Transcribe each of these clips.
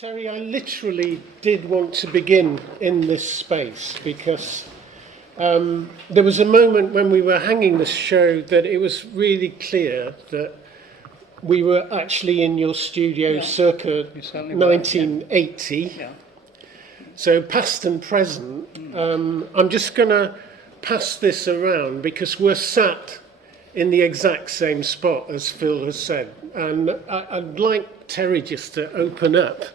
Terry, I literally did want to begin in this space because there was a moment when we were hanging this show that it was really clear that we were actually in your studio circa 1980. Yeah. So past and present. I'm just going to pass this around because we're sat in the exact same spot as Phil has said. And I'd like Terry just to open up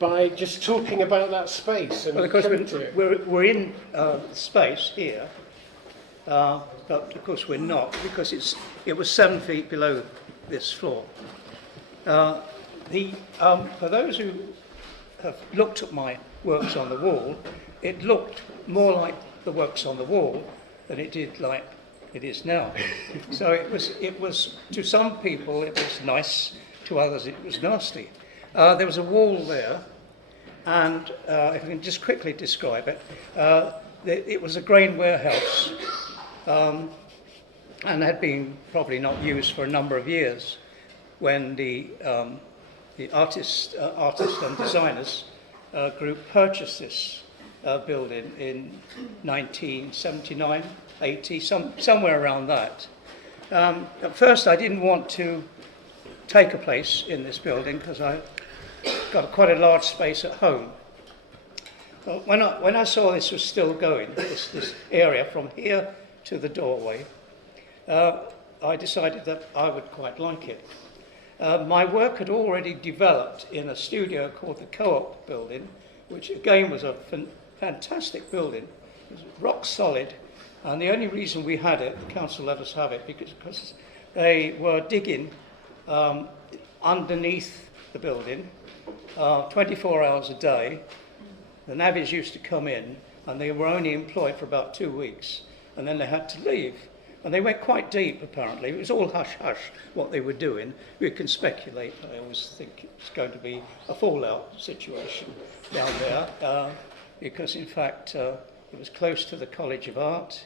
by just talking about that space. And Well, of course, we're in space here, but of course we're not, because it was 7 feet below this floor. For those who have looked at my works on the wall, it looked more like the works on the wall than it did like it is now. So it was to some people it was nice, to others it was nasty. There was a wall there, and if I can just quickly describe it, it was a grain warehouse, and had been probably not used for a number of years when the artists and designers group purchased this building in 1979, 80, somewhere around that. At first I didn't want to take a place in this building because I got quite a large space at home. Well, when I saw this was still going, this area from here to the doorway, I decided that I would quite like it. My work had already developed in a studio called the Co-op building, which again was a fantastic building. It was rock solid, and the only reason we had it, the council let us have it, because they were digging underneath the building 24 hours a day. The navvies used to come in, and they were only employed for about 2 weeks, and then they had to leave. And they went quite deep, apparently. It was all hush-hush what they were doing. We can speculate. I always think it's going to be a fallout situation down there, because, in fact, it was close to the College of Art.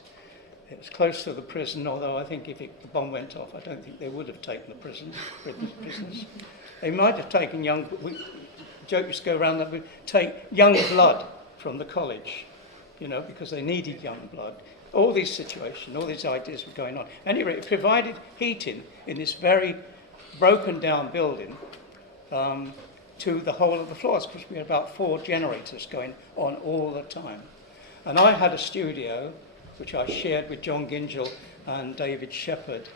It was close to the prison, although I think if the bomb went off, I don't think they would have taken the prisoners. They might have taken joke used to go around that would take young blood from the college, because they needed young blood. All these situations, all these ideas were going on. Anyway, it provided heating in this very broken down building to the whole of the floors, because we had about 4 generators going on all the time. And I had a studio, which I shared with John Gingell and David Shepherd,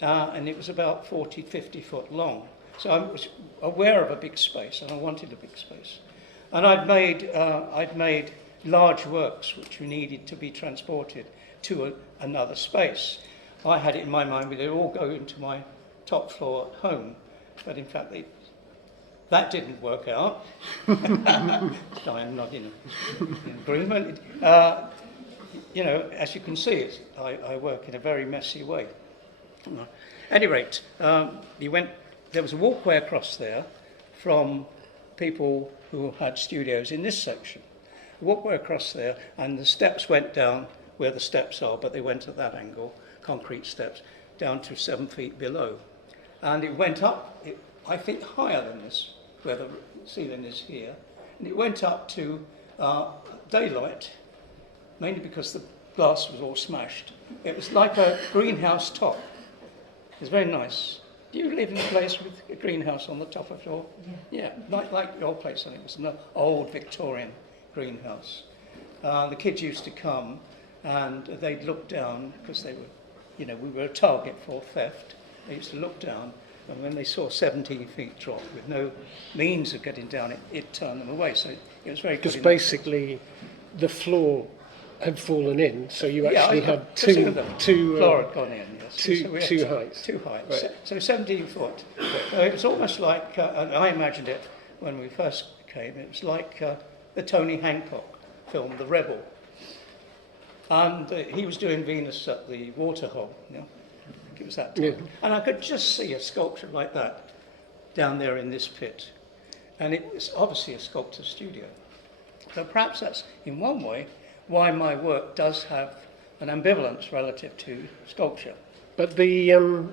and it was about 40, 50 foot long. So I was aware of a big space, and I wanted a big space. And I'd made large works which needed to be transported to another space. I had it in my mind they'd all go into my top floor at home, but in fact that didn't work out. I'm not in agreement. As you can see, I work in a very messy way. At any rate, there was a walkway across there from people who had studios in this section. The walkway across there, and the steps went down where the steps are, but they went at that angle, concrete steps, down to 7 feet below. And it went up, I think, higher than this, where the ceiling is here. And it went up to daylight, mainly because the glass was all smashed. It was like a greenhouse top. It was very nice. Do you live in a place with a greenhouse on the top of your... Yeah, like your place, I think it was an old Victorian greenhouse. The kids used to come and they'd look down, because they were, we were a target for theft. They used to look down, and when they saw 17 feet drop with no means of getting down, it turned them away. So it was very good. Because basically the floor had fallen in, so you actually had two floor had gone in, yes. Two heights. Two heights. Right. So 17 foot. It was almost like, and I imagined it when we first came, it was like the Tony Hancock film, The Rebel. And he was doing Venus at the Waterhole, I think it was that time. Yeah. And I could just see a sculpture like that down there in this pit. And it was obviously a sculptor's studio. So perhaps that's, in one way, why my work does have an ambivalence relative to sculpture. But the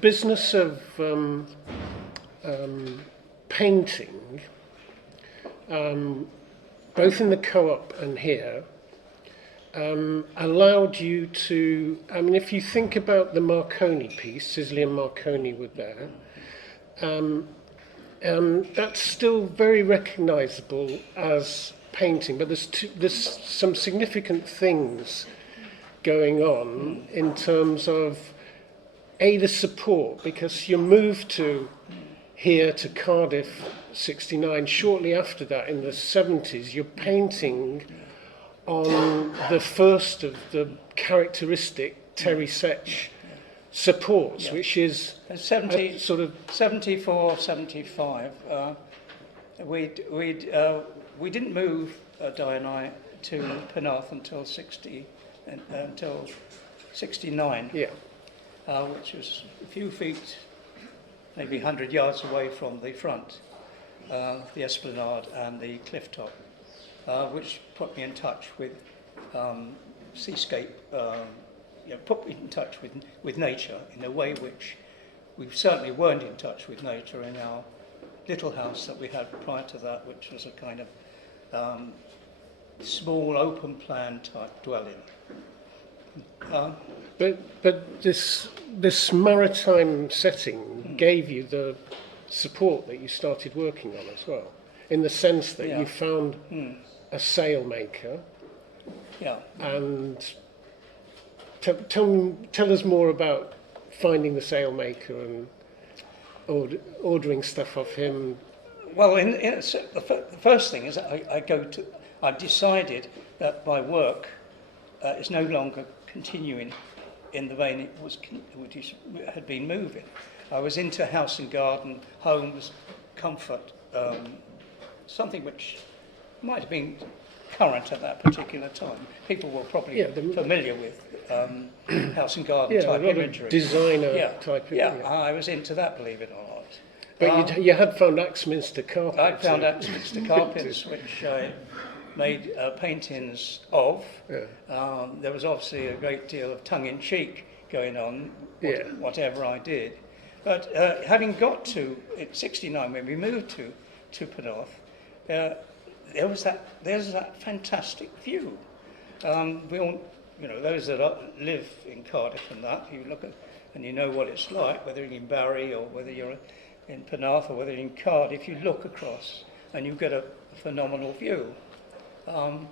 business of painting both in the co-op and here, allowed you to, I mean, if you think about the Marconi piece, Sisley and Marconi were there, that's still very recognisable as painting, but there's some significant things going on in terms of, the support, because you moved to here to Cardiff 69, shortly after that in the 70s, you're painting on the first of the characteristic Terry Setch supports, which is 70, sort of 74, 75. We didn't move, Di and I, to Penarth until 69. Yeah. Which was a few feet, maybe 100 yards away from the front, the esplanade and the cliff top, which put me in touch with seascape, put me in touch with nature in a way which we certainly weren't in touch with nature in our little house that we had prior to that, which was a kind of small open plan type dwelling. But this maritime setting gave you the support that you started working on as well, in the sense that you found a sailmaker. Yeah. And tell us more about finding the sailmaker and ordering stuff off him. Well, the first thing is I've decided that my work is no longer continuing in the vein it had been moving. I was into house and garden, homes, comfort, something which might have been current at that particular time. People were probably familiar with house and garden type imagery. Designer type. I was into that, believe it or not. But you had found Axminster carpets. I found Axminster carpets, which I made paintings of. Yeah. There was obviously a great deal of tongue-in-cheek going on, whatever I did. But having got to 69, when we moved to Penarth, there's that fantastic view. We all, those that live in Cardiff and that, you look at and you know what it's like, whether you're in Barry or whether you're in Penarth or whether you're in Cardiff, you look across and you get a phenomenal view. One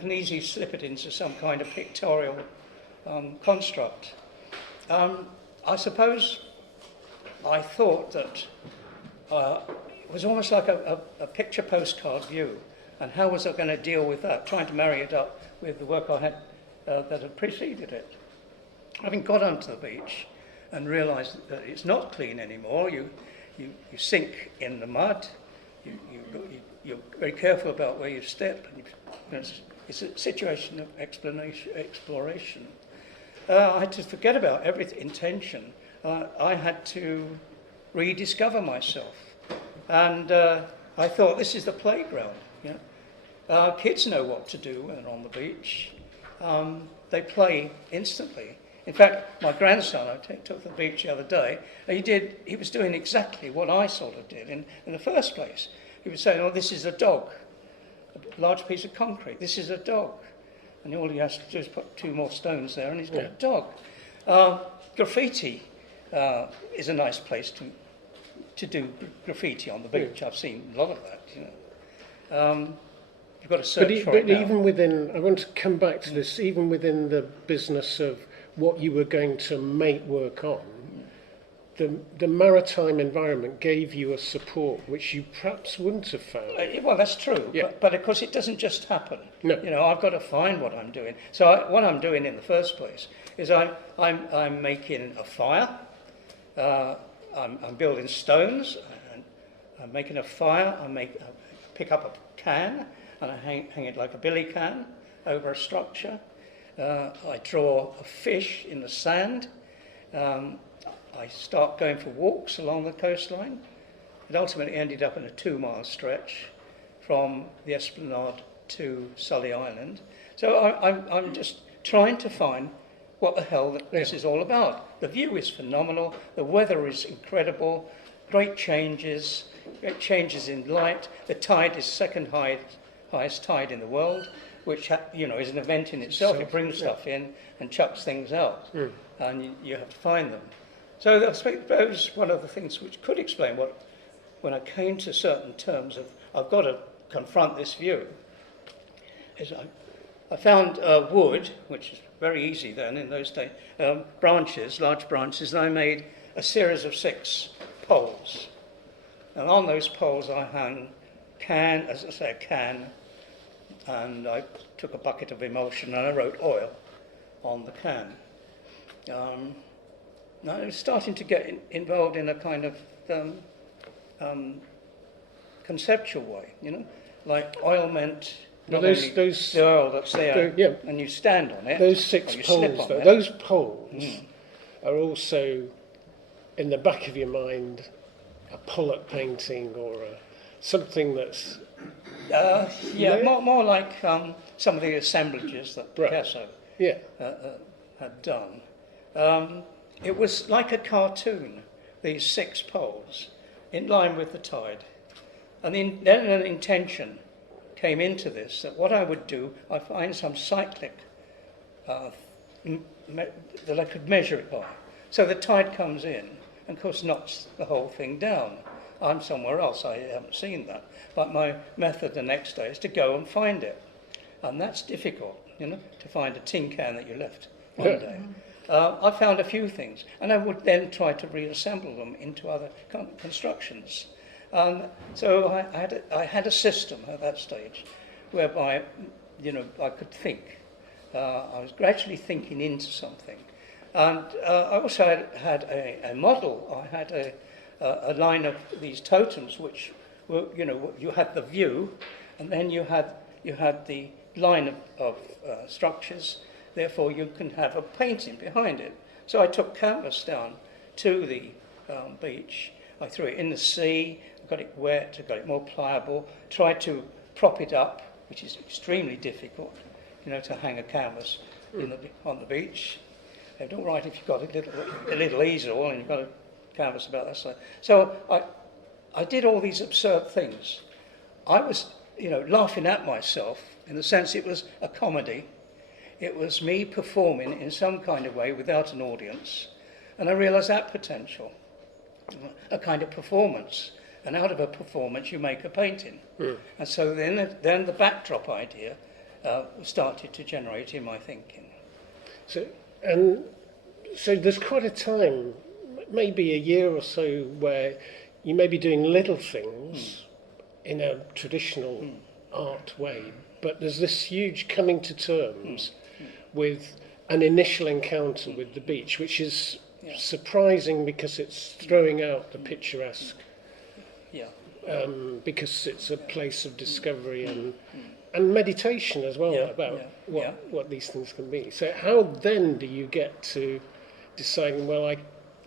can easily slip it into some kind of pictorial construct. I suppose I thought that it was almost like a picture postcard view, and how was I going to deal with that, trying to marry it up with the work I had that had preceded it. Having got onto the beach and realised that it's not clean anymore, you sink in the mud, you're very careful about where you step, and it's a situation of exploration. I had to forget about every intention. I had to rediscover myself. And I thought, this is the playground. Kids know what to do when they're on the beach. They play instantly. In fact, my grandson, I took to the beach the other day, he was doing exactly what I sort of did in the first place. He was saying, this is a dog, a large piece of concrete, this is a dog. And all he has to do is put 2 more stones there and he's got a dog. Graffiti is a nice place to do graffiti on the beach. I've seen a lot of that, You've got to search for it now. Even within, I want to come back to this, even within the business of what you were going to make work on, the maritime environment gave you a support which you perhaps wouldn't have found. Well, that's true, but of course it doesn't just happen. No. I've got to find what I'm doing. So what I'm doing in the first place is I'm making a fire. I'm building stones. And I'm making a fire. I pick up a can and I hang it like a billy can over a structure. I draw a fish in the sand. I start going for walks along the coastline. It ultimately ended up in a 2-mile stretch from the Esplanade to Sully Island. So I'm just trying to find what the hell this is all about. The view is phenomenal. The weather is incredible. Great changes. It changes in light. The tide is second highest tide in the world, which is an event in itself. It brings stuff in and chucks things out, and you have to find them. So I think that was one of the things which could explain when I came to certain terms of I've got to confront this view. Is I found wood, which is very easy then in those days, branches, large branches, and I made a series of 6 poles. And on those poles I hung a can, and I took a bucket of emulsion and I wrote oil on the can. I was starting to get involved in a kind of conceptual way, like oil meant not only the oil that's there, and you stand on it. Those 6 poles, those poles are also in the back of your mind a Pollock painting or something that's more like some of the assemblages that Picasso had done. It was like a cartoon, these 6 poles, in line with the tide. And then an intention came into this, that what I would do, I find some cyclic that I could measure it by. So the tide comes in, and of course knocks the whole thing down. I'm somewhere else, I haven't seen that. But my method the next day is to go and find it. And that's difficult, to find a tin can that you left one day. I found a few things, and I would then try to reassemble them into other constructions. So I had a system at that stage whereby, I could think. I was gradually thinking into something. And I also had a model. I had a line of these totems, which were, you had the view, and then you had the line of structures. Therefore, you can have a painting behind it. So I took canvas down to the beach. I threw it in the sea. I got it wet. I got it more pliable. Tried to prop it up, which is extremely difficult, to hang a canvas on the beach. It's all right if you've got a little easel and you've got a canvas about that size. So I did all these absurd things. I was, laughing at myself in the sense it was a comedy. It was me performing in some kind of way without an audience, and I realised that potential, a kind of performance. And out of a performance, you make a painting. And so then the backdrop idea started to generate in my thinking. So there's quite a time, maybe a year or so, where you may be doing little things in a traditional art way, but there's this huge coming to terms with an initial encounter with the beach, which is surprising because it's throwing out the picturesque, because it's a place of discovery and meditation as well about what these things can be. So how then do you get to deciding, well,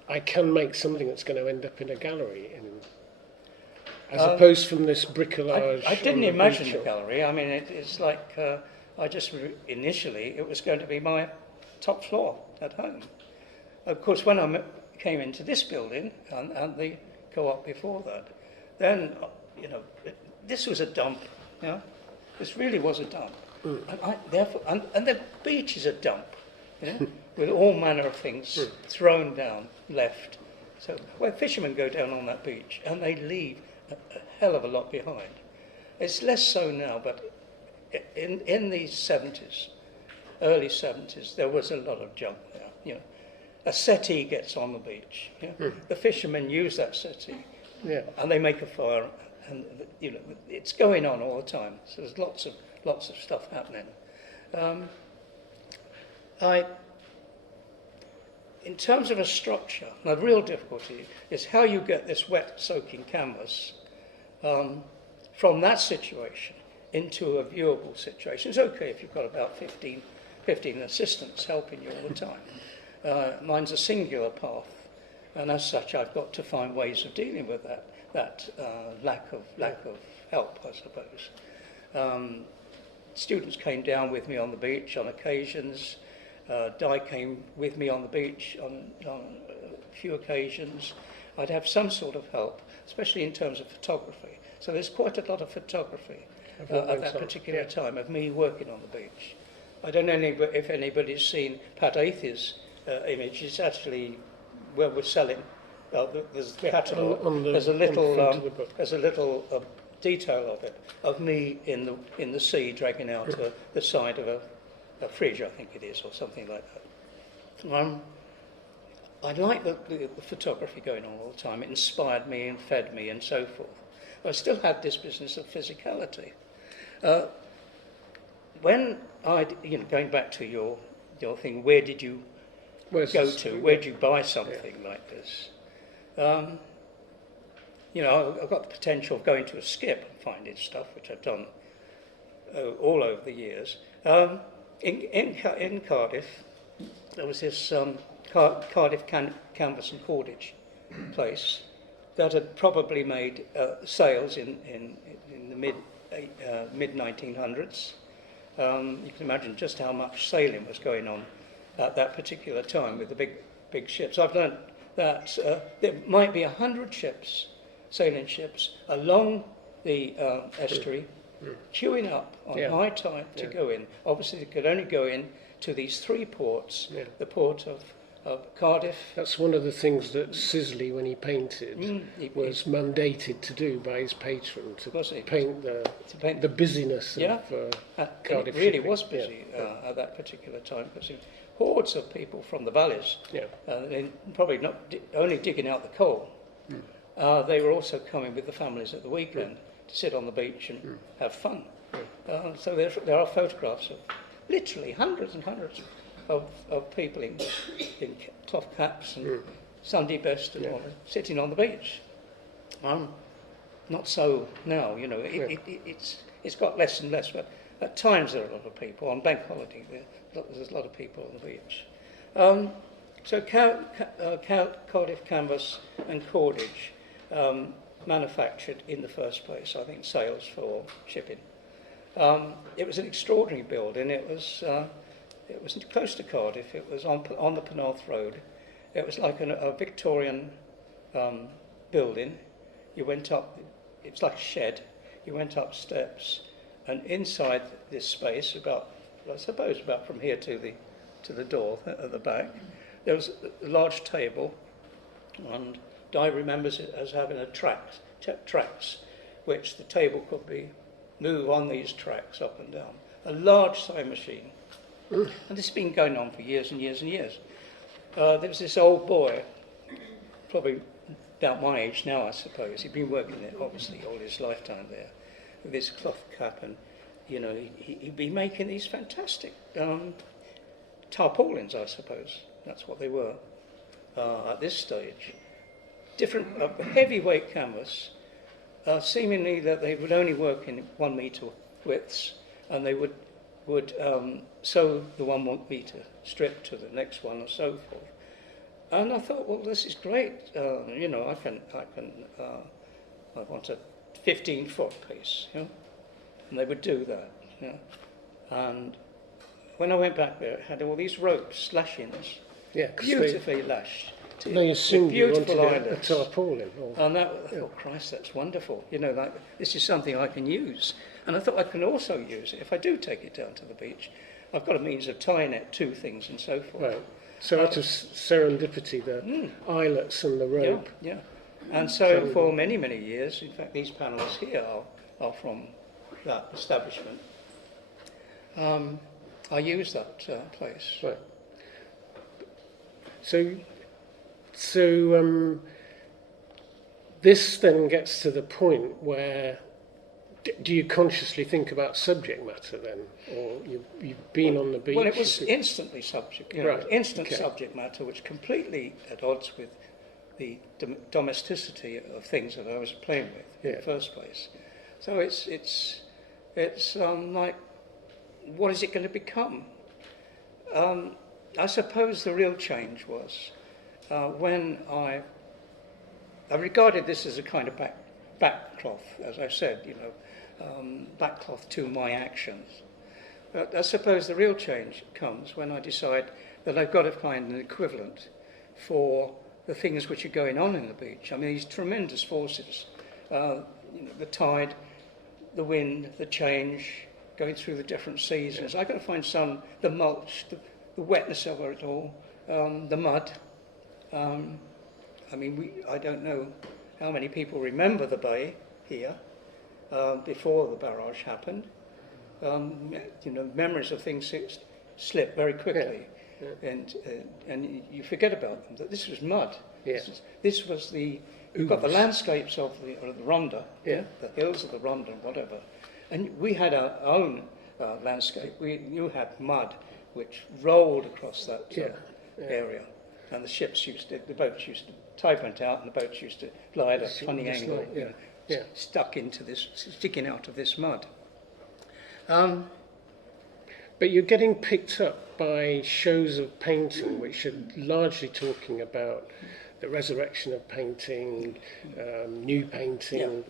I can make something that's going to end up in a gallery, as opposed from this bricolage? I didn't imagine the gallery. I mean, it's like initially it was going to be my top floor at home. Of course, when I came into this building and the co-op before that, then this was a dump. This really was a dump. And the beach is a dump, with all manner of things thrown down, left. So where fishermen go down on that beach and they leave a hell of a lot behind. It's less so now, but in the 70s, early 70s, there was a lot of junk there. A settee gets on the beach. The fishermen use that settee, and they make a fire, and it's going on all the time. So there's lots of stuff happening. In terms of a structure, the real difficulty is how you get this wet soaking canvas from that situation into a viewable situation. It's okay if you've got about 15 assistants helping you all the time. Mine's a singular path, and as such I've got to find ways of dealing with that lack of help, I suppose. Students came down with me on the beach on occasions. Di came with me on the beach on a few occasions. I'd have some sort of help, especially in terms of photography. So there's quite a lot of photography at that particular time of me working on the beach. I don't know if anybody's seen Pat Athey's image. It's actually where we're selling. There's the catalogue. There's a little detail of it, of me in the sea dragging out the side of a fridge, I think it is, or something like that. I like the photography going on all the time. It inspired me and fed me and so forth. I still had this business of physicality. When going back to your thing, where did you go to? Where did you buy something like this? I've got the potential of going to a skip and finding stuff, which I've done all over the years. In Cardiff, there was this Cardiff Canvas and Cordage place that had probably made sales in the mid 1900s. You can imagine just how much sailing was going on at that particular time with the big ships. I've learned that there might be 100 ships, sailing ships, along the estuary, queuing up on high tide to go in. Obviously, they could only go in to these three ports, the port of Cardiff. That's one of the things that Sisley, when he painted, was mandated to do by his patron, to paint the busyness of Cardiff. It really was busy at that particular time, because hordes of people from the valleys, probably not only digging out the coal, they were also coming with the families at the weekend to sit on the beach and have fun. So there are photographs of literally hundreds and hundreds of people in cloth caps and Sunday best and all, sitting on the beach. Not so now, it's got less and less, but at times there are a lot of people. On bank holiday, there's a lot of people on the beach. So Cardiff Canvas and Cordage manufactured in the first place, I think, sails for shipping. It was an extraordinary building. It was close to Cardiff. It was on the Penarth Road. It was like a Victorian building. You went up, it's like a shed. You went up steps, and inside this space, I suppose about from here to the door at the back, there was a large table, and Di remembers it as having tracks, which the table could be moved on these tracks up and down. A large sewing machine. And this has been going on for years and years and years. There was this old boy, probably about my age now, I suppose. He'd been working there, obviously, all his lifetime there, with his cloth cap, and he'd be making these fantastic tarpaulins, I suppose. That's what they were at this stage. Different heavyweight canvas, seemingly that they would only work in 1 metre widths, and they would sew the 1 metre strip to the next one, and so forth. And I thought, well, this is great. I want a 15-foot piece, and they would do that. And when I went back there, it had all these ropes, lashings, beautifully lashed. They assumed you wanted a tarpaulin. And I thought, Christ, that's wonderful. This is something I can use. And I thought I can also use it if I do take it down to the beach. I've got a means of tying it to things and so forth. Right. So out of serendipity, the eyelets and the rope. Yeah. And so for many, many years, in fact, these panels here are from that establishment. I use that place. Right. So this then gets to the point where, do you consciously think about subject matter then, or you've been on the beach? Well, it was instantly subject matter, which completely at odds with the domesticity of things that I was playing with in the first place. So it's like, what is it going to become? I suppose the real change was when I regarded this as a kind of backcloth, as I said, backcloth to my actions. But I suppose the real change comes when I decide that I've got to find an equivalent for the things which are going on in the beach. I mean, these tremendous forces, the tide, the wind, the change, going through the different seasons. I've got to find the mulch, the wetness of it all, the mud. I don't know how many people remember the bay here before the barrage happened. Memories of things slip very quickly, and you forget about them. That this was mud. Yeah. This was you've got the landscapes of the Rhondda, the hills of the Rhondda, and whatever, and we had our own landscape. You had mud which rolled across that area, and the boats used to tide went out, and the boats used to fly at a funny angle, sticking out of this mud. But you're getting picked up by shows of painting which are largely talking about the resurrection of painting, new painting.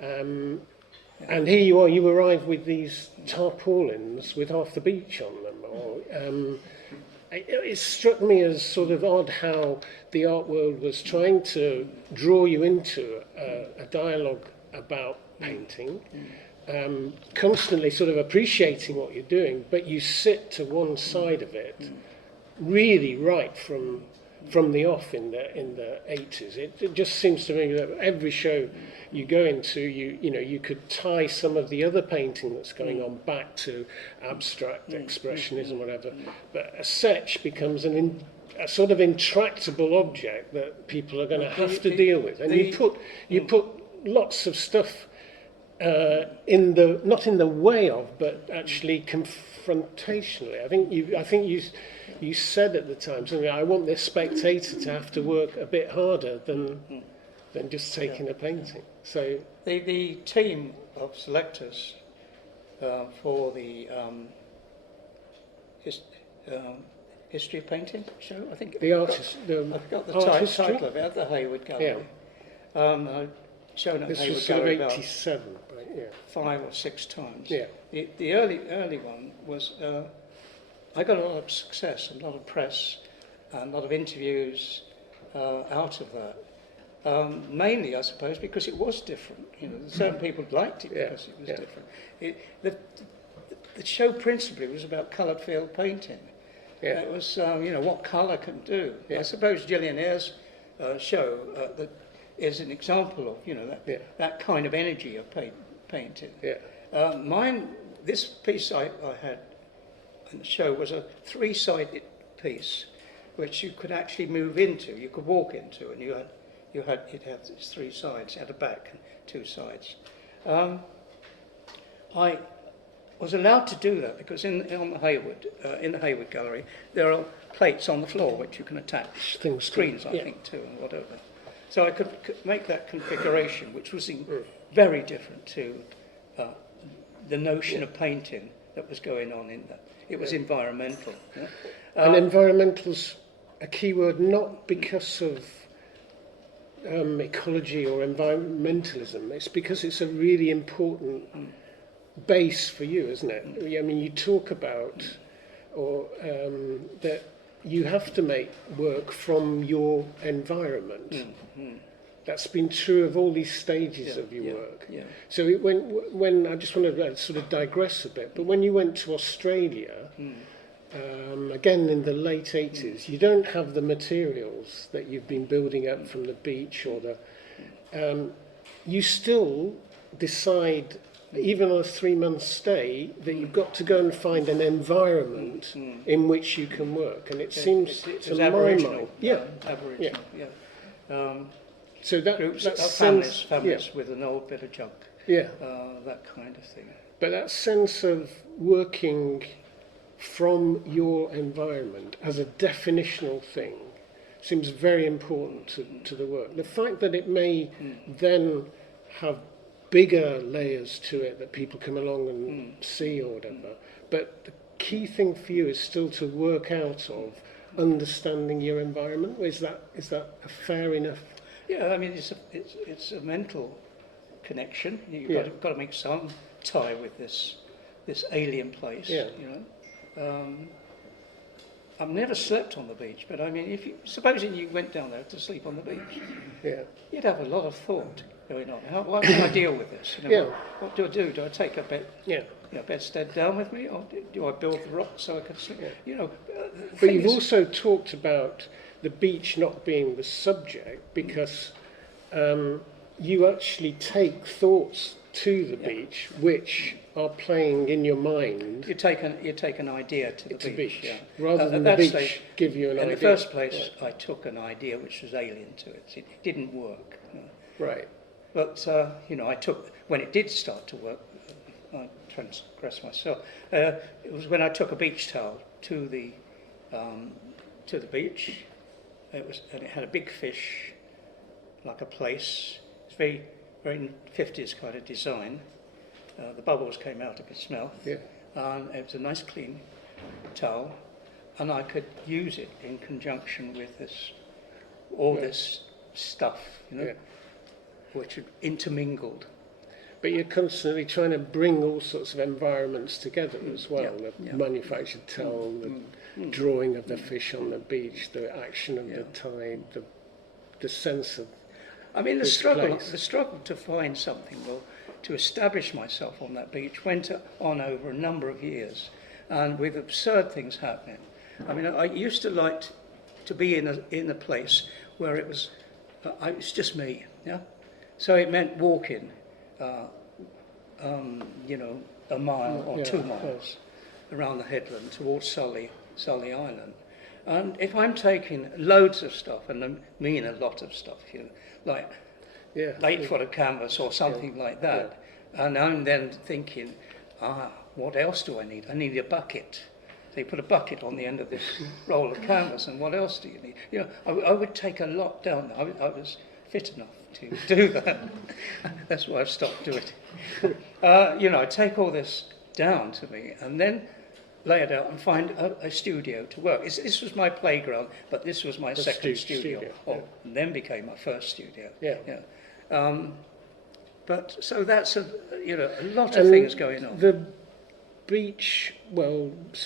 And here you arrive with these tarpaulins with half the beach on them. It struck me as sort of odd how the art world was trying to draw you into a dialogue about painting, constantly sort of appreciating what you're doing, but you sit to one side of it, really right from the off in the 80s. It just seems to me that every show you go into, you could tie some of the other painting that's going on back to abstract expressionism, whatever. But a Setch becomes a sort of intractable object that people are going to have to deal with, and you put lots of stuff not in the way of, but actually confrontationally. I think you said at the time something. I want this spectator to have to work a bit harder than just taking a painting. So the team of selectors for the history of painting show, I think the artist, I've got the title of it at the Hayward Gallery. I've shown at this Hayward was sort Gallery of 87, right? Yeah. 5 or 6 times. Yeah. The early one was I got a lot of success, a lot of press, and a lot of interviews out of that. Mainly, I suppose, because it was different. Certain people liked it because it was different. The show principally was about coloured field painting. Yeah. It was, what colour can do. Yeah. I suppose Gillian Ayre's show that is an example of, that kind of energy of painting. Yeah. This piece I had in the show was a 3-sided piece, which you could actually move into, you could walk into, and it had these 3 sides, it had a back and 2 sides. I was allowed to do that because in the Hayward Gallery, there are plates on the floor which you can attach screens, I think, to, and whatever. So I could make that configuration, which was very different to the notion of painting that was going on in that. It was environmental. And environmental's a key word, not because of ecology or environmentalism. It's because it's a really important base for you, isn't it? I mean, you talk about that you have to make work from your environment. That's been true of all these stages of your work. Yeah. So when I just want to sort of digress a bit, but when you went to Australia, again in the late 80s, you don't have the materials that you've been building up from the beach or you still decide, even on a 3-month stay, that you've got to go and find an environment in which you can work, and it seems to my mind, Aboriginal. So groups that families with an old bit of junk, that kind of thing. But that sense of working from your environment as a definitional thing seems very important to the work. The fact that it may then have bigger layers to it that people come along and see or whatever, but the key thing for you is still to work out of understanding your environment. Is that a fair enough? Yeah, I mean it's a mental connection. You've got to make some tie with this alien place. I've never slept on the beach, but I mean, if you, supposing you went down there to sleep on the beach, Yeah. you'd have a lot of thought going on. How can I deal with this? You know, Yeah. what do I do? Do I take a bed, Yeah. bedstead down with me, or do I build the rock so I can sleep? Yeah. You know, But you've also talked about the beach not being the subject because you actually take thoughts to the beach which are playing in your mind. you take an idea to the It's a beach, beach, yeah. rather than At the that beach stage, give you an in idea. the first place, I took an idea which was alien to it. It didn't work. Right. But I took when it did start to work. I transgressed myself. It was when I took a beach towel to the beach. And it had a big fish, like a place. It's very, very 50s kind of design. The bubbles came out of its mouth. Yeah. And it was a nice clean towel, and I could use it in conjunction with this stuff, Yeah. which had intermingled. But you're constantly trying to bring all sorts of environments together as well. Yeah, The yeah. manufactured towel, the drawing of the fish on the beach, the action of the tide, the sense of I mean, the this struggle place. to find something, to establish myself on that beach went on over a number of years, and with absurd things happening. I mean, I used to like to be in a place where it was just me, yeah. So it meant walking, a mile or 2 miles around the headland towards Sully Island. And if I'm taking loads of stuff, and I mean a lot of stuff, like 8 foot of canvas or something like that, and I'm then thinking, what else do I need? I need a bucket. So you put a bucket on the end of this roll of canvas, and what else do you need? You know, I would take a lot down there. I was fit enough to do that. That's why I've stopped doing it. I take all this down to me, and then lay it out and find a studio to work. This was my playground, but this was my second studio. And then became my first studio. But so that's a lot of things going on. The beach,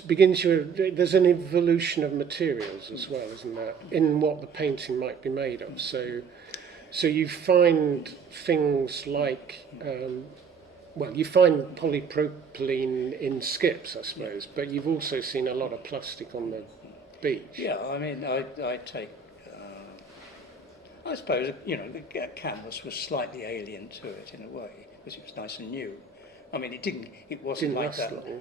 begins there's an evolution of materials as well, isn't there, in what the painting might be made of. So you find things like, you find polypropylene in skips, I suppose, but you've also seen a lot of plastic on the beach. Yeah, I mean, I take, I suppose, the canvas was slightly alien to it in a way, because it was nice and new. I mean, it wasn't like last that. long.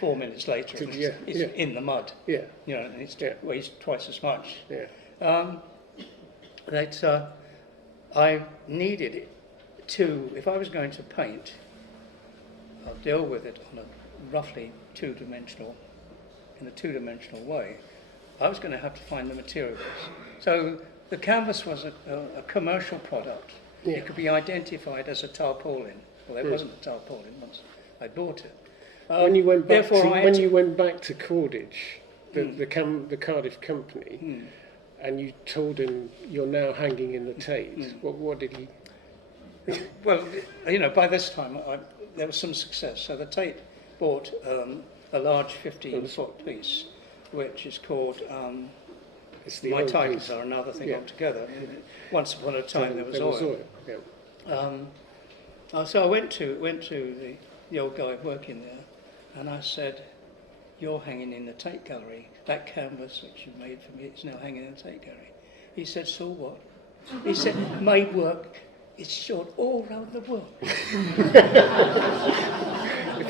4 minutes later, it's in the mud. Yeah. And it's weighs twice as much. Yeah. I needed it if I was going to paint, I'll deal with it on a roughly in a two-dimensional way. I was going to have to find the materials. So the canvas was a commercial product. Yeah. It could be identified as a tarpaulin. Well, there wasn't a tarpaulin once I bought it. When you went back to Cordage, the Cardiff company, and you told him you're now hanging in the Tate, what did he? Well, by this time there was some success. So the Tate bought a large 15-foot piece, which is called. My titles are another thing altogether. Once upon a time there was oil. Yeah. So I went to the old guy working there, and I said, "You're hanging in the Tate Gallery. That canvas which you made for me is now hanging in the Tate Gallery." He said, "So what?" He said, "Made work. It's shot all around the world." If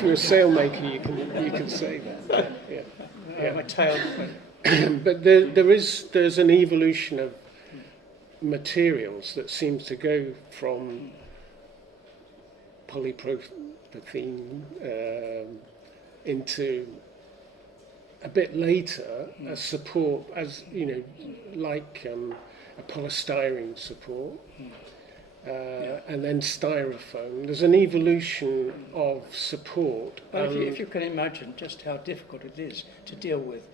you're a sailmaker, you can say that. Yeah. My tail. But there's an evolution of materials that seems to go from polypropylene into a bit later a support, as like a polystyrene support, and then styrofoam. There's an evolution of support. If you can imagine just how difficult it is to deal with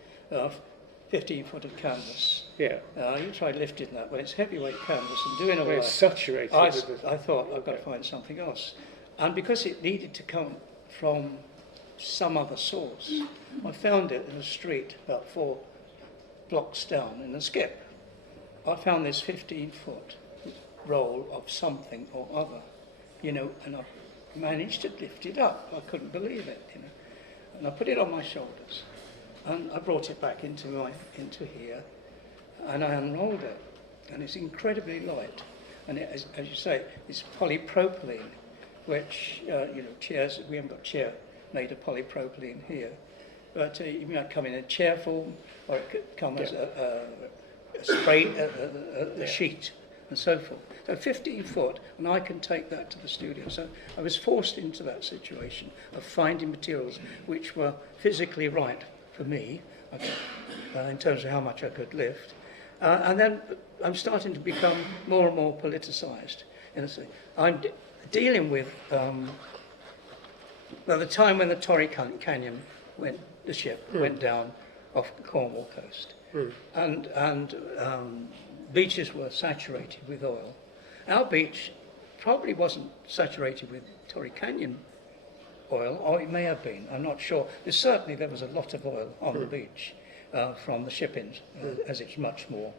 15 foot of canvas. Yeah. You try lifting that when it's heavyweight canvas and doing all that. It's saturated. I thought I've got to find something else, and because it needed to come from some other source. I found it in a street about 4 blocks down in a skip. I found this 15-foot roll of something or other, you know, and I managed to lift it up. I couldn't believe it, you know. And I put it on my shoulders, and I brought it back into here, and I unrolled it, and it's incredibly light. And it, as you say, it's polypropylene, which, you know, chairs, we haven't got chair made of polypropylene here, but it might come in a chair form, or it could come as a spray, a sheet, and so forth. So 15 foot, and I can take that to the studio. So I was forced into that situation of finding materials which were physically right for me, in terms of how much I could lift. And then I'm starting to become more and more politicized. I'm dealing with, well, the time when the Torrey Canyon the ship went down off the Cornwall coast. And beaches were saturated with oil. Our beach probably wasn't saturated with Torrey Canyon oil, or it may have been, I'm not sure. There was a lot of oil on the beach from the shipping, as it's much more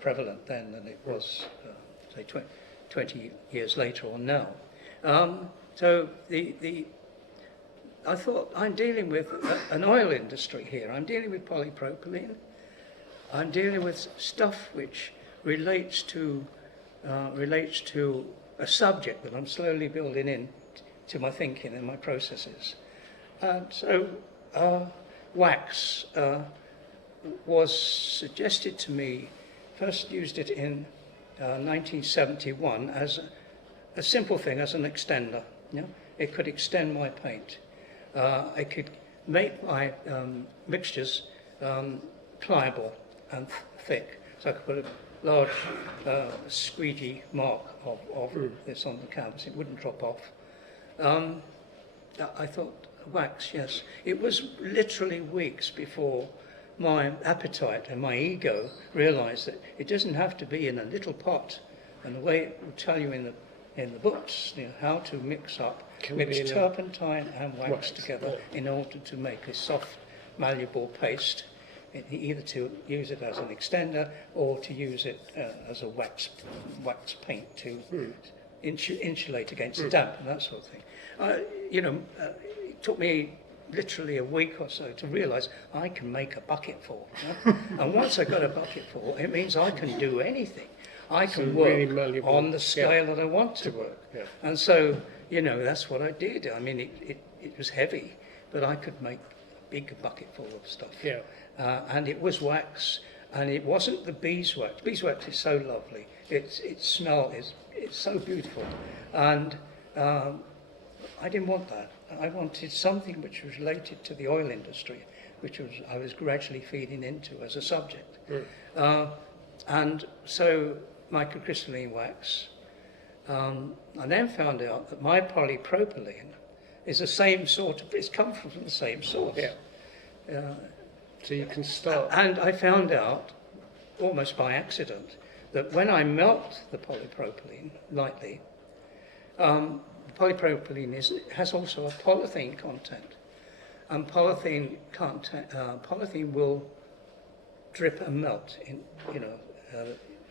prevalent then than it was, say, 20 years later or now. So I thought, I'm dealing with an oil industry here. I'm dealing with polypropylene. I'm dealing with stuff which relates to a subject that I'm slowly building in to my thinking and my processes. And so wax was suggested to me. First used it in 1971 as a simple thing, as an extender. You know? It could extend my paint. I could make my mixtures pliable and thick, so I could put a large squeegee mark of this on the canvas. It wouldn't drop off. I thought, wax, yes. It was literally weeks before my appetite and my ego realized that it doesn't have to be in a little pot, and the way it will tell you in the books, you know, how to mix turpentine and wax together in order to make a soft, malleable paste, either to use it as an extender or to use it as a wax paint to insulate against the damp and that sort of thing. It took me literally a week or so to realize I can make a bucketful. You know? And once I got a bucketful, it means I can do anything. I can work really on the scale that I want to work. Yeah. And so, you know, that's what I did. I mean, it was heavy, but I could make a big bucketful of stuff. Yeah. And it was wax, and it wasn't the beeswax. Beeswax is so lovely. Its smell is so beautiful. And I didn't want that. I wanted something which was related to the oil industry, which I was gradually feeding into as a subject. And so microcrystalline wax. I then found out that my polypropylene is the same sort of, it's come from the same source. Yeah. So you can start. And I found out, almost by accident, that when I melt the polypropylene lightly, polypropylene has also a polythene content, and polythene will drip and melt.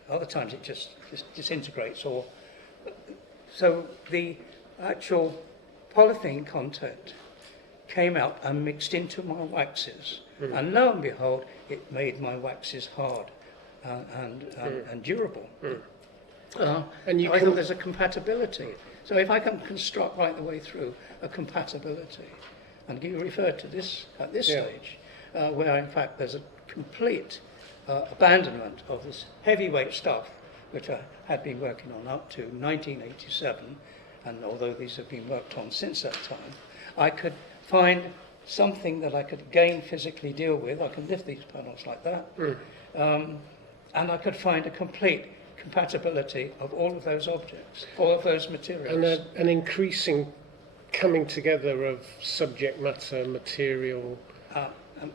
Other times it just disintegrates. So the actual polythene content came out and mixed into my waxes, and lo and behold, it made my waxes hard and durable. And I thought there's a compatibility. So if I can construct right the way through a compatibility, and you referred to this at this stage, where in fact there's a complete abandonment of this heavyweight stuff, which I had been working on up to 1987, and although these have been worked on since that time, I could find something that I could again physically deal with. I can lift these panels like that, and I could find a complete compatibility of all of those objects, all of those materials. And an increasing coming together of subject matter, material,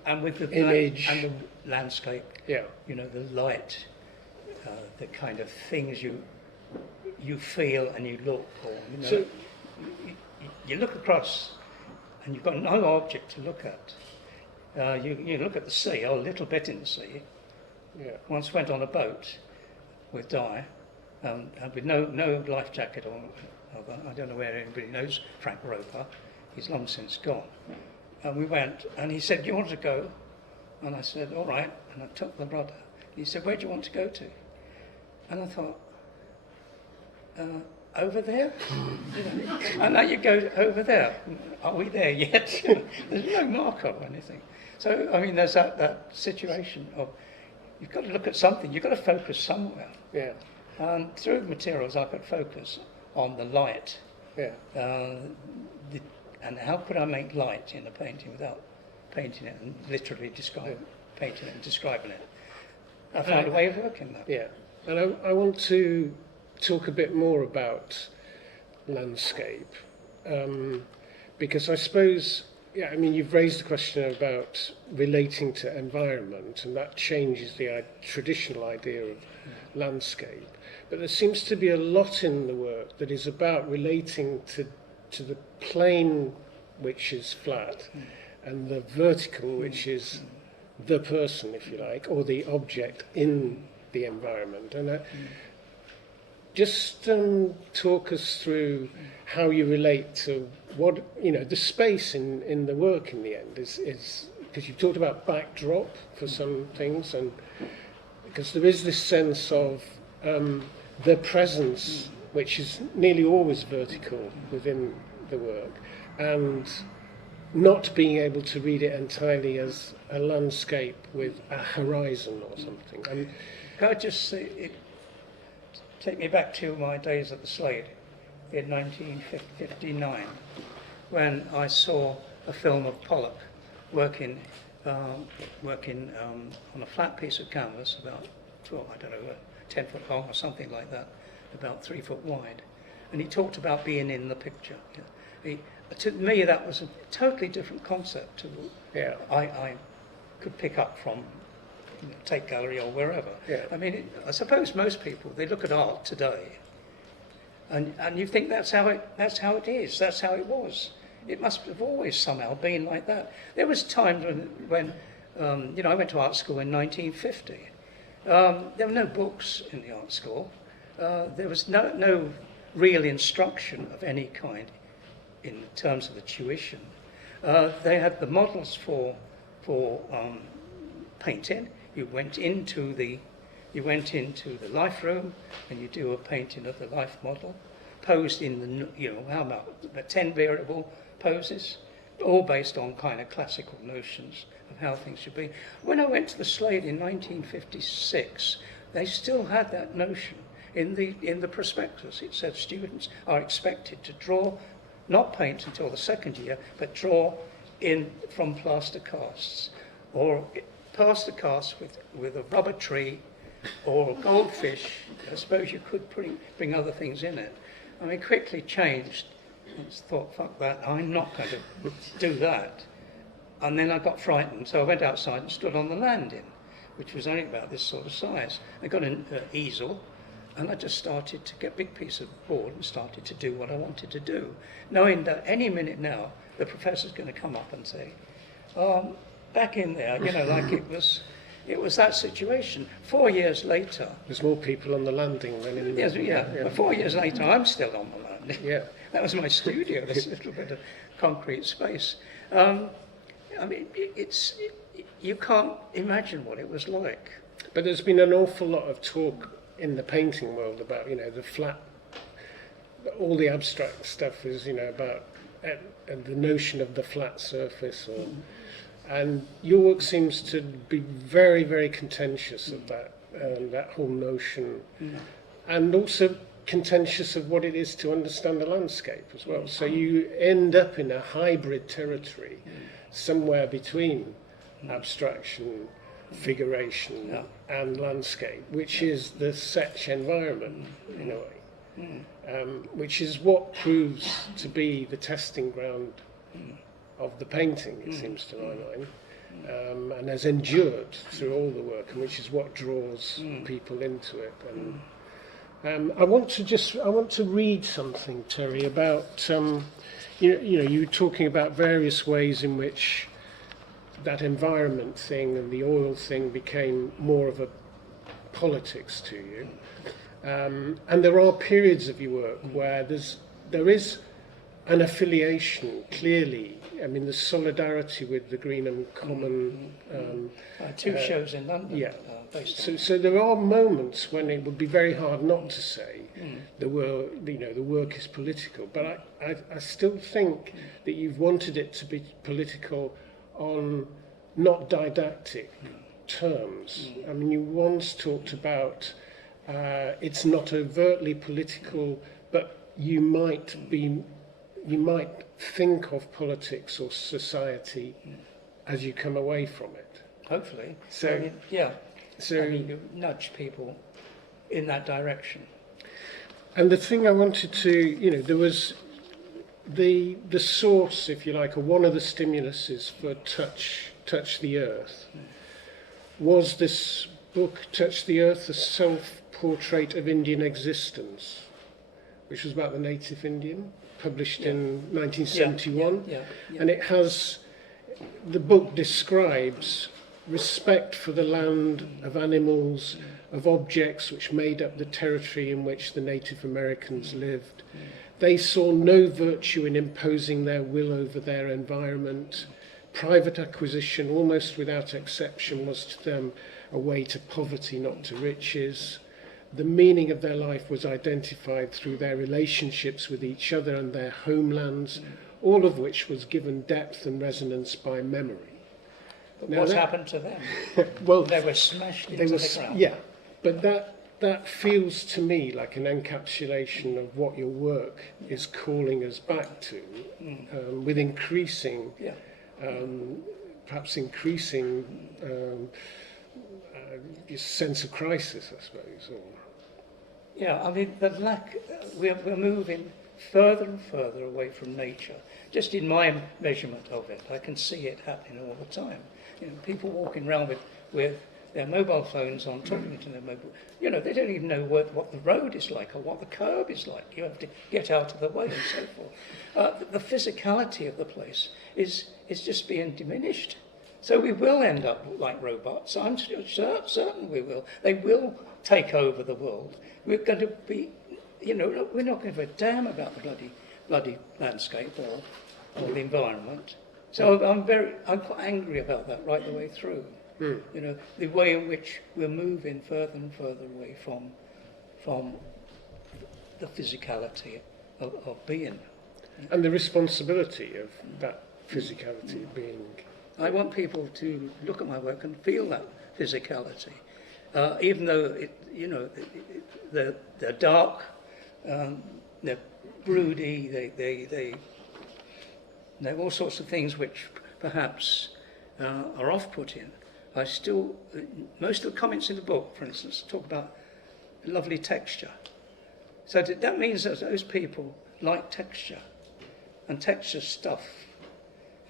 and with the image and the landscape. Yeah, you know, the light, the kind of things you feel and you look for. You know, so you look across and you've got no object to look at. You look at the sea, or a little bit in the sea. Yeah. Once went on a boat with Di, and with no life jacket on. I don't know where anybody knows Frank Roper. He's long since gone. And we went, and he said, "Do you want to go?" And I said, "All right." And I took the rudder. He said, "Where do you want to go to?" And I thought, over there? You know, and now you go over there. Are we there yet? There's no marker or anything. So, I mean, there's that situation of you've got to look at something. You've got to focus somewhere. Yeah. And through materials, I could focus on the light. Yeah. And how could I make light in a painting without painting it and literally painting it and describing it? I found a way of working that. Yeah. And I want to talk a bit more about landscape, because I suppose, yeah, I mean, you've raised the question about relating to environment, and that changes the traditional idea of landscape. But there seems to be a lot in the work that is about relating to the plane, which is flat, and the vertical, which is the person, if you like, or the object in the environment. And just talk us through how you relate to what, you know, the space in the work in the end is because you've talked about backdrop for some things, and because there is this sense of the presence, which is nearly always vertical within the work, and not being able to read it entirely as a landscape with a horizon or something. And Can I just take me back to my days at the Slade in 1959, when I saw a film of Pollock working on a flat piece of canvas about 10 foot long or something like that, about 3 foot wide, and he talked about being in the picture. To me, that was a totally different concept to I could pick up from Tate Gallery or wherever. Yeah. I mean, I suppose most people, they look at art today, and you think that's how it is, that's how it was. It must have always somehow been like that. There was times when I went to art school in 1950. There were no books in the art school. There was no real instruction of any kind in terms of the tuition. They had the models for painting. You went into the life room and you do a painting of the life model, posed in how about 10 variable poses, all based on kind of classical notions of how things should be. When I went to the Slade in 1956, they still had that notion. In the prospectus, it said students are expected to draw, not paint until the second year, but draw from plaster casts, or plaster casts with a rubber tree or a goldfish. I suppose you could bring other things in it. I mean, quickly changed and thought, fuck that, I'm not going to do that. And then I got frightened, so I went outside and stood on the landing, which was only about this sort of size. I got an easel, and I just started to get a big piece of board and started to do what I wanted to do, knowing that any minute now the professor's going to come up and say, back in there, like it was that situation. 4 years later, there's more people on the landing than in the... But 4 years later, I'm still on the landing. Yeah. That was my studio, this little bit of concrete space. I mean, you can't imagine what it was like. But there's been an awful lot of talk in the painting world about, the flat, all the abstract stuff is, about the notion of the flat surface. And your work seems to be very, very contentious of that whole notion. And also contentious of what it is to understand a landscape as well. So you end up in a hybrid territory, somewhere between abstraction, figuration and landscape, which is the Setch environment in a way, which is what proves to be the testing ground of the painting, it seems to my mind, and has endured through all the work, and which is what draws people into it. And I want to read something, Terry, about you were talking about various ways in which that environment thing and the oil thing became more of a politics to you. And there are periods of your work where there is an affiliation, clearly. I mean, the solidarity with the Greenham Common. Two shows in London. Yeah. Based on. So there are moments when it would be very hard not to say the work is political. But I still think that you've wanted it to be political on not didactic terms. I mean, you once talked about it's not overtly political, but you might think of politics or society as you come away from it. Hopefully. So I mean, yeah. So I mean, you nudge people in that direction. and the thing I wanted to, there was the source, if you like, or one of the stimuluses for Touch the Earth was this book, Touch the Earth, a self-portrait of Indian existence, which was about the native Indian, published in 1971. Yeah. And it has, the book describes respect for the land, of animals, of objects which made up the territory in which the Native Americans lived. They saw no virtue in imposing their will over their environment. Private acquisition, almost without exception, was to them a way to poverty, not to riches. The meaning of their life was identified through their relationships with each other and their homelands, all of which was given depth and resonance by memory. But Now what's that- happened to them? Well, They were smashed they into were, the ground. yeah, but that feels to me like an encapsulation of what your work is calling us back to, with increasing, Yeah. perhaps increasing sense of crisis, I suppose. Or, Yeah, I mean, the lack, we're moving further and further away from nature. Just in my measurement of it, I can see it happening all the time. People walking around with their mobile phones on, talking to their mobile, they don't even know what the road is like or what the curb is like. You have to get out of the way and so forth. The physicality of the place is just being diminished. So we will end up like robots. I'm certain we will. They will take over the world. We're going to be, we're not going to give a damn about the bloody landscape or the environment. So I'm quite angry about that right the way through. The way in which we're moving further and further away from the physicality of being. and the responsibility of that physicality being. I want people to look at my work and feel that physicality, even though they're dark, they're broody, they're all sorts of things which perhaps are off-putting. Most of the comments in the book, for instance, talk about lovely texture. So that means that those people like texture, and texture stuff.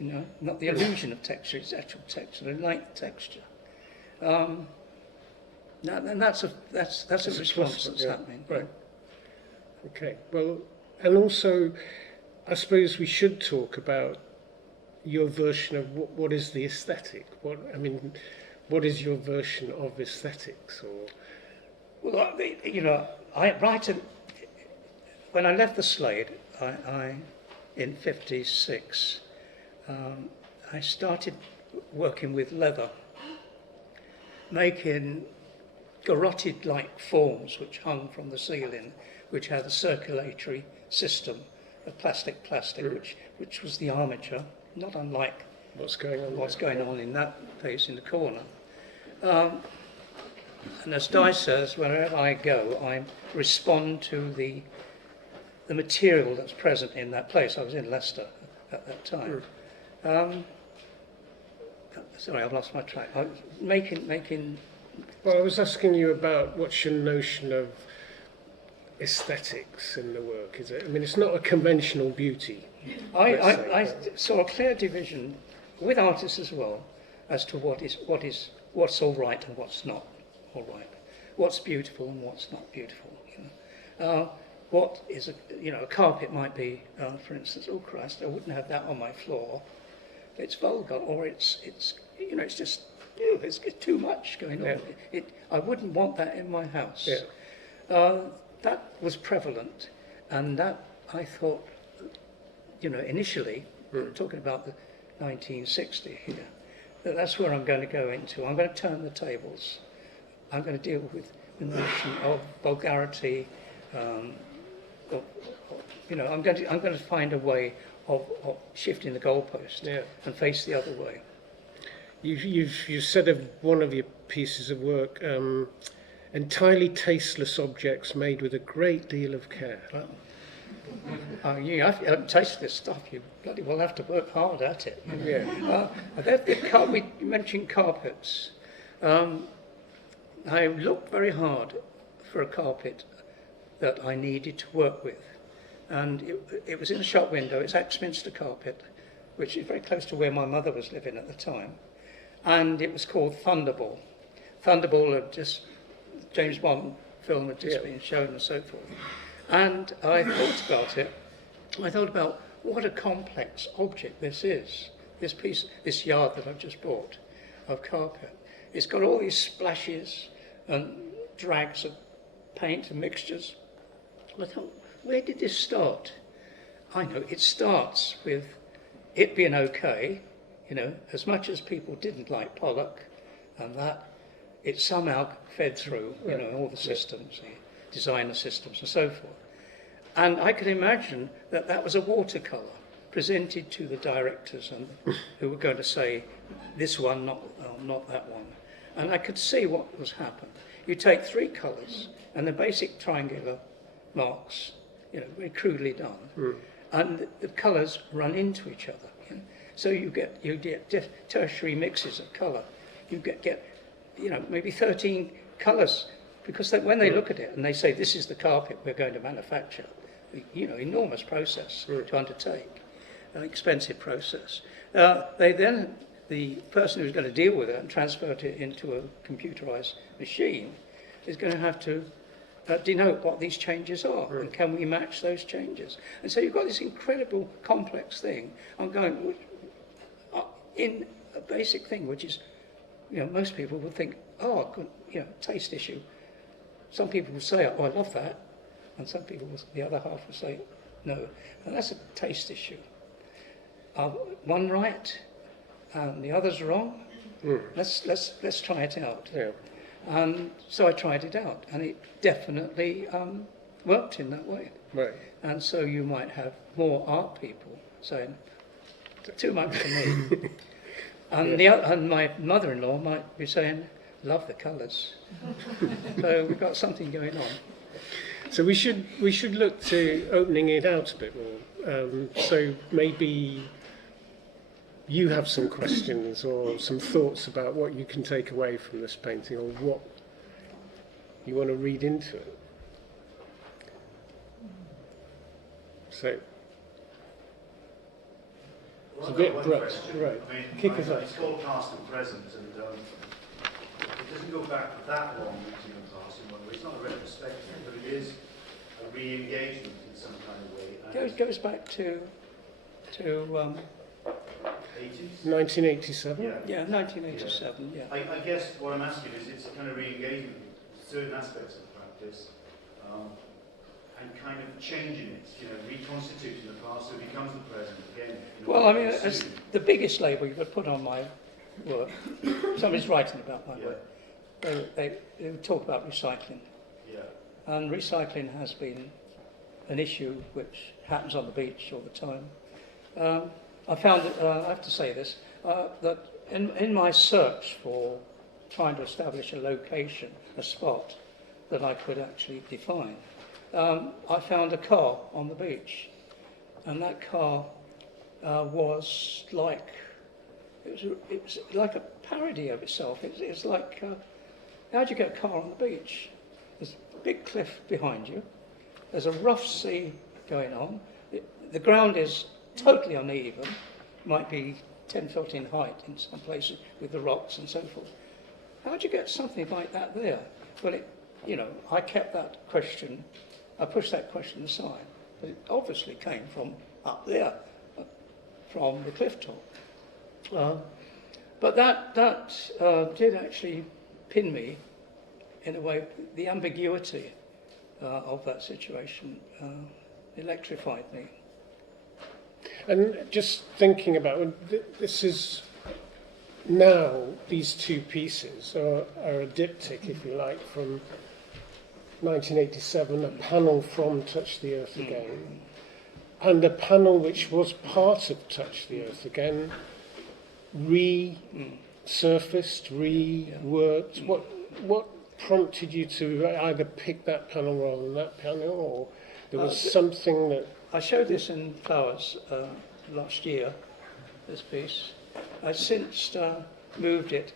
Not the illusion of texture, it's actual texture. They like texture. And that's a response that's happening. Right. Okay. Well, and also, I suppose we should talk about your version of what is the aesthetic. What is your version of aesthetics? Or Well, when I left the Slade, in '56. I started working with leather, making garroted-like forms which hung from the ceiling, which had a circulatory system of plastic, which was the armature, not unlike what's going on? In that place in the corner. And as Di says, wherever I go, I respond to the material that's present in that place. I was in Leicester at that time. Sorry, I've lost my track. I was making. Well, I was asking you about what's your notion of aesthetics in the work. Is it? I mean, it's not a conventional beauty. I saw a clear division with artists as well as to what's all right and what's not all right, what's beautiful and what's not beautiful. what is a carpet might be, for instance, oh Christ, I wouldn't have that on my floor. It's vulgar, or it's it's just it's too much going on. I wouldn't want that in my house. That was prevalent, and that I thought, initially, talking about the 1960 here, that's where I'm going to go into. I'm going to turn the tables. I'm going to deal with the notion of vulgarity. I'm going to find a way of shifting the goalpost and face the other way. You've said of one of your pieces of work, entirely tasteless objects made with a great deal of care. You haven't tasted this stuff, you bloody well have to work hard at it. We mentioned carpets. I looked very hard for a carpet that I needed to work with. And it was in a shop window. It's Axminster carpet, which is very close to where my mother was living at the time. And it was called Thunderball. Thunderball had just, James Bond film had just been shown and so forth. And I thought about it. I thought about what a complex object this is. This yard that I've just bought of carpet. It's got all these splashes and drags of paint and mixtures. I thought, where did this start? I know it starts with it being okay, as much as people didn't like Pollock, and that it somehow fed through, all the systems, the designer systems and so forth. And I could imagine that was a watercolour presented to the directors and who were going to say, this one, not that one. And I could see what was happening. You take three colours and the basic triangular marks, very crudely done, and the colours run into each other. So you get tertiary mixes of colour. You get maybe 13 colours, because when they look at it and they say this is the carpet we're going to manufacture, enormous process to undertake, an expensive process. The person who's going to deal with it and transfer it into a computerised machine is going to have to denote what these changes are, and can we match those changes? And so you've got this incredible complex thing. I'm going in a basic thing, which is, most people would think, taste issue. Some people will say, oh, I love that, and some people, the other half will say, no, and that's a taste issue. One right, and the other's wrong. Let's try it out. So I tried it out, and it definitely worked in that way. Right. And so you might have more art people saying, too much for me. And my mother-in-law might be saying, love the colours. So we've got something going on. So we should look to opening it out a bit more. So maybe you have some questions or some thoughts about what you can take away from this painting, or what you want to read into it. So it's a bit abrupt, right? I mean, Kick us it's off. called Past and Present, and it doesn't go back that long into the past in one way. It's not a retrospective, but it is a re-engagement in some kind of way. It goes back to 80s? 1987. yeah, 1987. Yeah. I guess what I'm asking is, it's a kind of re-engagement with certain aspects of practice, and kind of changing it, reconstituting the past so it becomes the present again. Well, I mean, as the biggest label you could put on my work, somebody's writing about my work, they talk about recycling. Yeah. And recycling has been an issue which happens on the beach all the time. I found, I have to say this, that in my search for trying to establish a location, a spot that I could actually define, I found a car on the beach, and that car was like, it was like a parody of itself. It's like, how do you get a car on the beach? There's a big cliff behind you. There's a rough sea going on. The ground is totally uneven, might be 10 foot in height in some places with the rocks and so forth. How do you get something like that there? Well, I kept that question I pushed that question aside. But it obviously came from up there, from the cliff top. But that did actually pin me, in a way. The ambiguity of that situation electrified me. And just thinking about this is now, these two pieces are a diptych, if you like, from 1987, a panel from Touch the Earth Again, and a panel which was part of Touch the Earth Again, resurfaced, reworked. What prompted you to either pick that panel rather than that panel, or there was something that... I showed this in Flowers last year, this piece. I've since moved it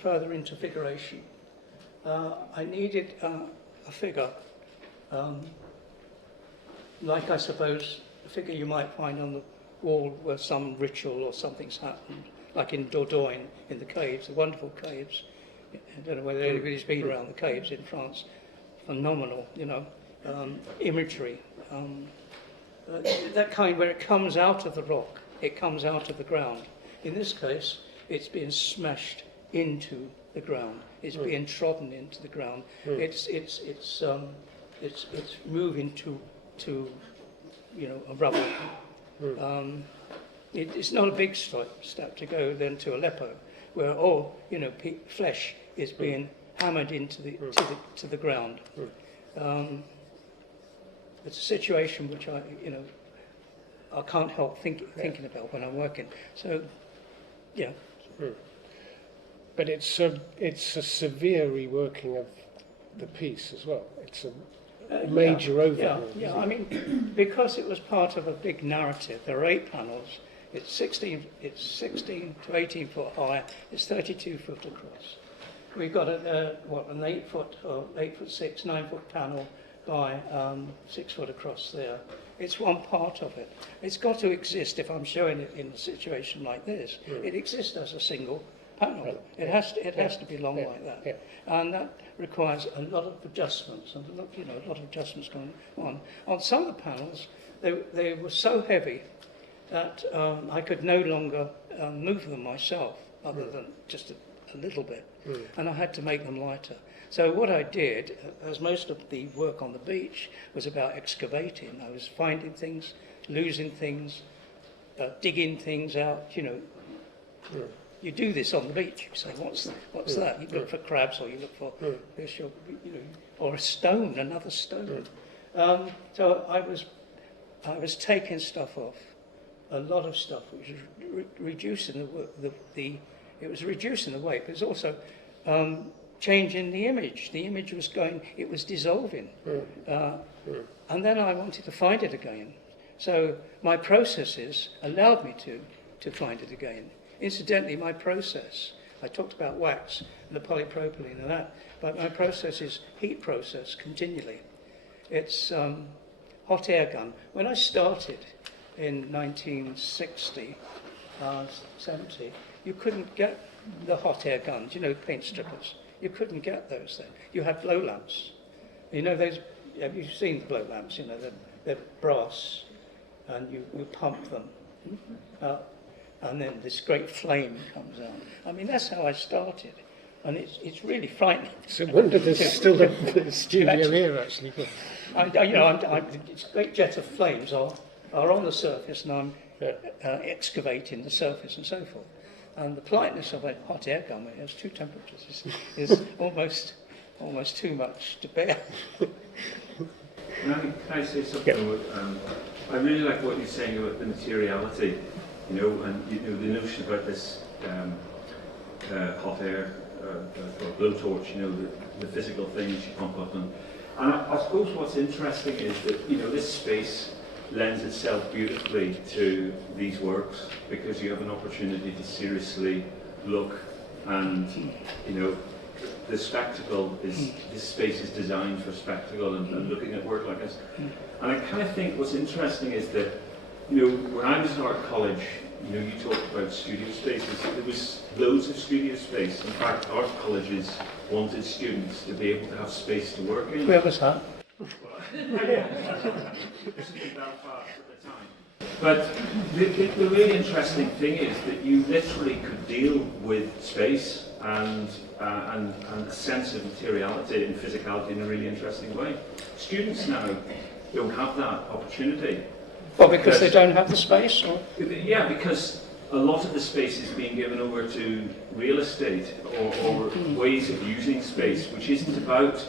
further into figuration. I needed a figure, like I suppose a figure you might find on the wall where some ritual or something's happened, like in Dordogne in the caves, the wonderful caves. I don't know whether anybody's been around the caves in France. Phenomenal, imagery. That kind where it comes out of the rock, it comes out of the ground. In this case, it's being smashed into the ground. It's being trodden into the ground. It's moving to a rubble. It's not a big step to go then to Aleppo, where all flesh is being hammered into the ground. It's a situation which I can't help thinking about when I'm working. So, yeah. But it's a severe reworking of the piece as well. It's a major overhaul. Yeah. I mean, because it was part of a big narrative. There are 8 panels. It's 16 to 18 foot high. It's 32 foot across. We've got an 8 foot or 8'6", 9 foot panel by 6 foot across there. It's one part of it. It's got to exist if I'm showing it in a situation like this. It exists as a single panel. It has to be long like that. Yeah. And that requires a lot of adjustments and a lot of adjustments going on. On some of the panels, they were so heavy that I could no longer move them myself, other than just a little bit. And I had to make them lighter. So what I did, as most of the work on the beach was about excavating, I was finding things, losing things, digging things out, You do this on the beach. You say, what's that? You look for crabs, or you look for fish, or a stone, another stone. So I was taking stuff off, a lot of stuff, which was reducing it was reducing the weight, but it's also changing the image. The image was it was dissolving. And then I wanted to find it again. So my processes allowed me to find it again. Incidentally, my process, I talked about wax and the polypropylene and that, but my process is heat process continually. It's hot air gun. When I started in 1960, 70, you couldn't get the hot air guns, paint strippers. You couldn't get those then. You had blow lamps. Have you seen the blow lamps? They're brass, and you pump them. And then this great flame comes out. I mean, that's how I started. And it's really frightening. So I wonder there's still a studio here, actually. It's a great jet of flames are on the surface, and I'm excavating the surface and so forth. And the politeness of a hot air gun, when it has 2 temperatures, is almost too much to bear. Can I say something? I really like what you're saying about the materiality, and the notion about this hot air or blowtorch, the physical things you pump up. And I suppose what's interesting is that this space lends itself beautifully to these works, because you have an opportunity to seriously look, and the spectacle is, this space is designed for spectacle and looking at work like this. And I kind of think what's interesting is that when I was in art college, you talked about studio spaces. There was loads of studio space. In fact, art colleges wanted students to be able to have space to work in. Where was that? This is in Belfast at the time. But the really interesting thing is that you literally could deal with space and a sense of materiality and physicality in a really interesting way. Students now don't have that opportunity. Well, because they don't have the space? Or? Yeah, because a lot of the space is being given over to real estate or ways of using space, which isn't about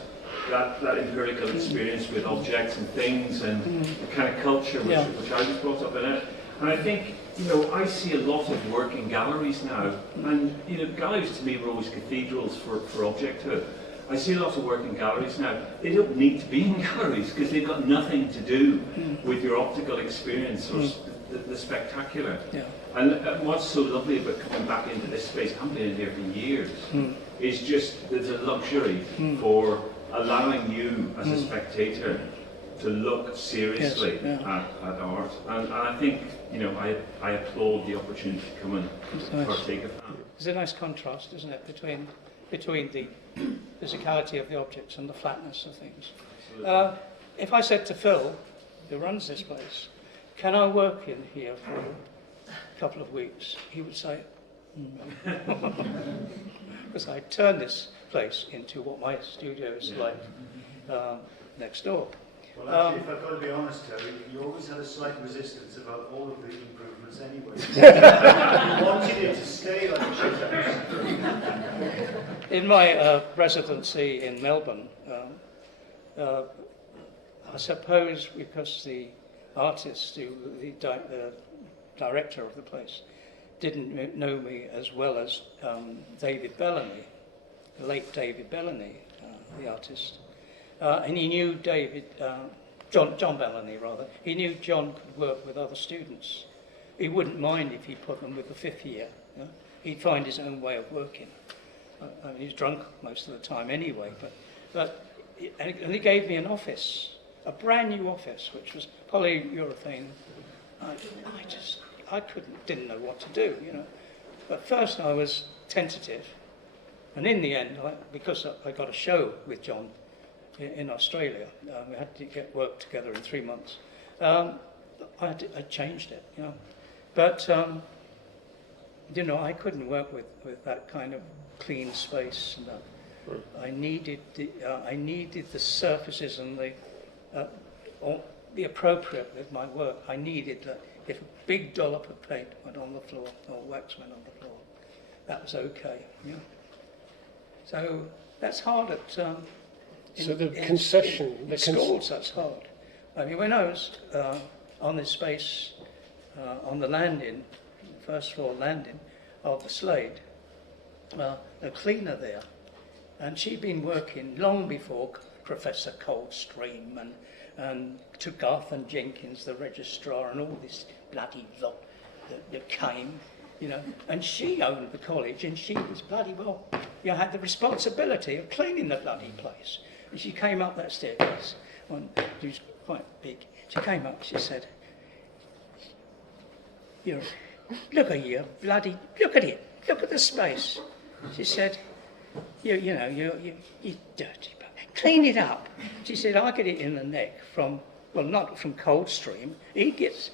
that empirical experience with objects and things and the kind of culture which I was brought up in it. And I think, I see a lot of work in galleries now, and galleries to me were always cathedrals for objecthood. I see a lot of work in galleries now. They don't need to be in galleries because they've got nothing to do with your optical experience or the spectacular. Yeah. And what's so lovely about coming back into this space, I've been in here for years, is just there's a luxury for allowing you as a spectator to look seriously at art. And I think, I applaud the opportunity to come and partake of that. There's a nice contrast, isn't it, between the physicality of the objects and the flatness of things. If I said to Phil, who runs this place, can I work in here for a couple of weeks? He would say, no. Because I turn this place into what my studio is like next door. Well, actually, if I've got to be honest, Terry, you always had a slight resistance about all of the improvements anyway. You wanted it to stay like a shit house. In my residency in Melbourne, I suppose because the artist, the director of the place, didn't know me as well as David Bellamy, the late David Bellamy, the artist. And he knew John Bellamy rather, he knew John could work with other students. He wouldn't mind if he put them with the fifth year. He'd find his own way of working. I mean, he was drunk most of the time anyway, and he gave me an office, a brand new office, which was polyurethane. I didn't know what to do, But first I was tentative, and in the end, because I got a show with John in Australia, we had to get work together in 3 months. I changed it, But I couldn't work with that kind of clean space. And I needed the surfaces and the appropriate with my work. I needed that if a big dollop of paint went on the floor or wax went on the floor, that was okay. So that's hard at. In schools, that's hard. I mean, when I was on this space, on the landing, first floor landing of the Slade, a cleaner there, and she'd been working long before Professor Coldstream and to Garth and Jenkins, the registrar, and all this bloody lot that came, and she owned the college, and she was bloody well, had the responsibility of cleaning the bloody place. And she came up that staircase, she was quite big. She came up, she said, look at you, bloody, look at it, look at the space. She said, you dirty, clean it up. She said, I get it in the neck not from Coldstream. He gives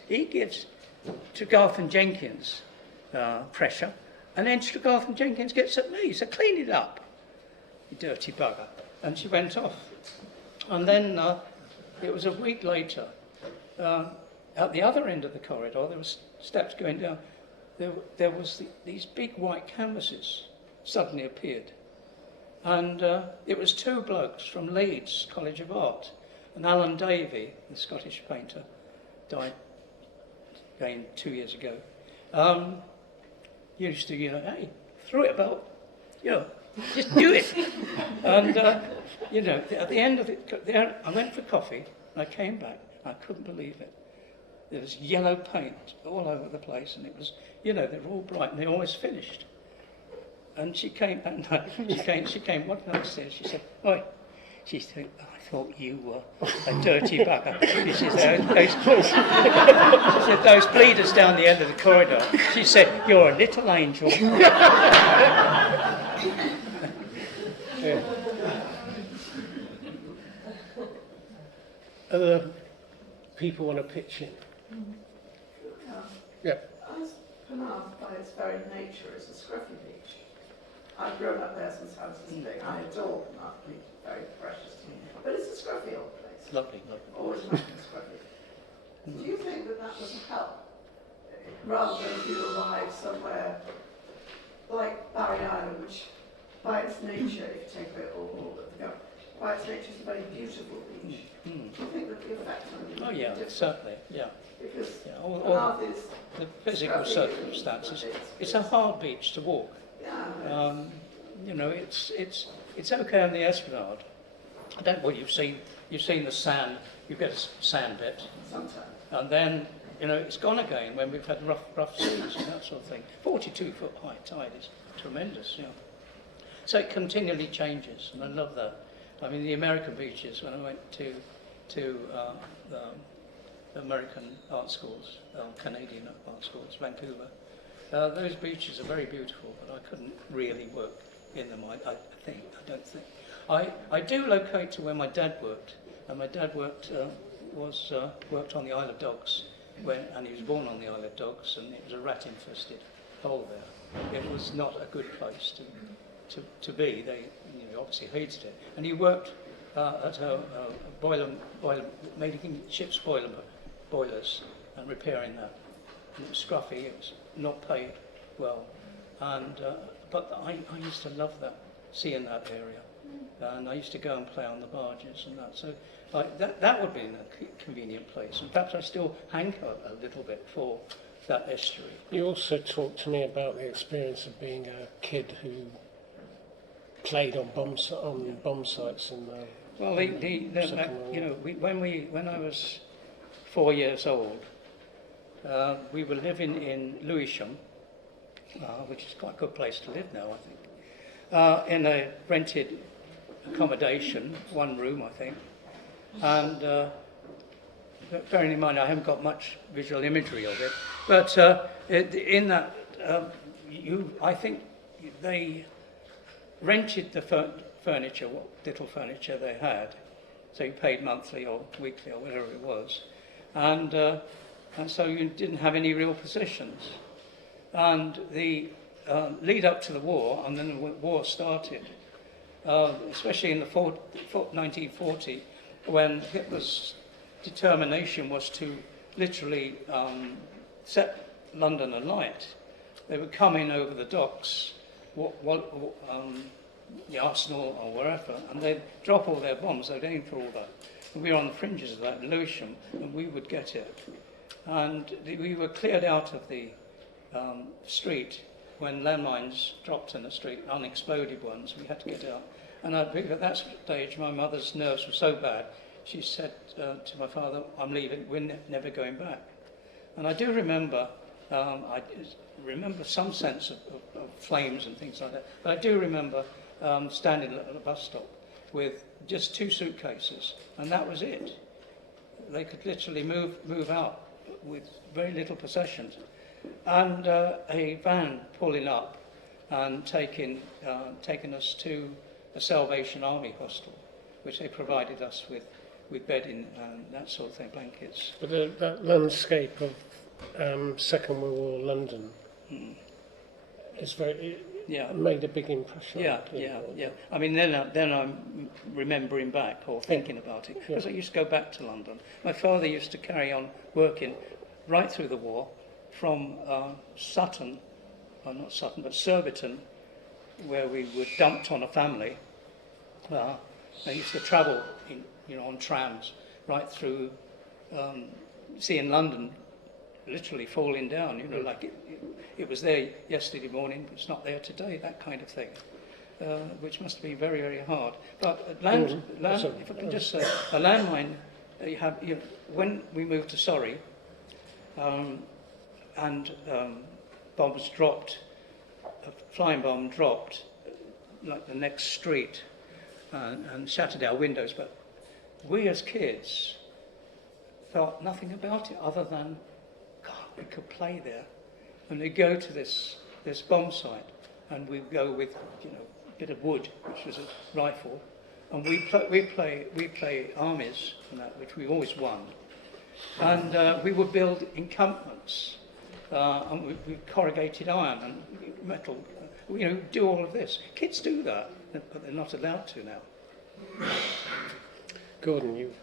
to Garth and Jenkins pressure, and then Garth and Jenkins gets at me. So clean it up, you dirty bugger. And she went off. And then it was a week later, at the other end of the corridor, there was steps going down. There was these big white canvases suddenly appeared. And it was two blokes from Leeds College of Art. And Alan Davey, the Scottish painter, died again 2 years ago. Used to, hey, throw it about, just do it. And, at the end of it, I went for coffee, and I came back, and I couldn't believe it. There was yellow paint all over the place, and it was, they were all bright, and they always finished. And she came walking upstairs, she said, oi, she said, I thought you were a dirty bugger. She said, those bleeders down the end of the corridor. She said, you're a little angel. other people want to pitch in? Yeah. As Penarth, by its very nature, is a scruffy beach. I've grown up there since I was this big. I adore Penarth Beach, very precious to me. But it's a scruffy old place. Lovely, lovely. Always has been scruffy. Do you think that that was a help? Rather than if you arrive somewhere like Barry Island, which by its nature, if you take away all of the government, by its nature is a very beautiful beach. Do you think that the effect on you Oh would be yeah, different? certainly, yeah. Because Yeah, Penarth is the physical scruffy, circumstances. but It's a hard beach to walk. yeah, You know, it's okay on the Esplanade. I don't. Well, you've seen the sand. You get a sand bit, sometimes. and then you know it's gone again when we've had rough seas and that sort of thing. 42-foot high tide is tremendous. Yeah. So it continually changes, and I love that. I mean, the American beaches when I went to the American art schools, Canadian art schools, Vancouver. Those beaches are very beautiful, but I couldn't really work in them. I don't think. I do locate to where my dad worked, and my dad worked on the Isle of Dogs, and he was born on the Isle of Dogs, and it was a rat-infested hole there. It was not a good place to be. They obviously hated it, and he worked at a boiler making ship's boilers and repairing that. And it was scruffy. It was not paid well, and but I used to love that, seeing that area, and I used to go and play on the barges and that. So that would be a convenient place, and perhaps I still hanker a little bit for that estuary. You also talked to me about the experience of being a kid who played on bomb sites in the. Well, when I was 4 years old, we were living in Lewisham, which is quite a good place to live now, I think, in a rented accommodation, one room, I think. And bearing in mind I haven't got much visual imagery of it, but in that, I think they rented the furniture, what little furniture they had, so you paid monthly or weekly or whatever it was, and so you didn't have any real possessions. And the lead up to the war, and then the war started, especially in the 1940, when Hitler's determination was to literally set London alight. They would come in over the docks, the Arsenal or wherever, and they'd drop all their bombs. They'd aim for all that. And we were on the fringes of that in Lewisham, and we would get it. And we were cleared out of the street when landmines dropped in the street, unexploded ones. We had to get out. And I think at that stage, my mother's nerves were so bad, she said to my father, "I'm leaving, we're never going back." And I do remember, I remember some sense of flames and things like that, but I do remember standing at a bus stop with just 2 suitcases, and that was it. They could literally move out with very little possessions. And a van pulling up and taking us to a Salvation Army hostel, which they provided us with bedding and that sort of thing, blankets. But that landscape of Second World War London is very. Yeah. Made a big impression. Yeah. I mean, then I'm remembering back or thinking about it, because I used to go back to London. My father used to carry on working right through the war from Sutton, or not Sutton, but Surbiton, where we were dumped on a family. I used to travel on trams right through, seeing London literally falling down, like it was there yesterday morning, but it's not there today, that kind of thing, which must be very, very hard. But if I can just say, a landmine, when we moved to Surrey, and bombs dropped, a flying bomb dropped, like the next street, and shattered our windows, but we as kids felt nothing about it other than, God, we could play there. And we go to this bomb site, and we go with a bit of wood, which was a rifle, and we play armies and that, which we always won. And we would build encampments, and we corrugated iron and metal. Do all of this. Kids do that, but they're not allowed to now. Gordon, you.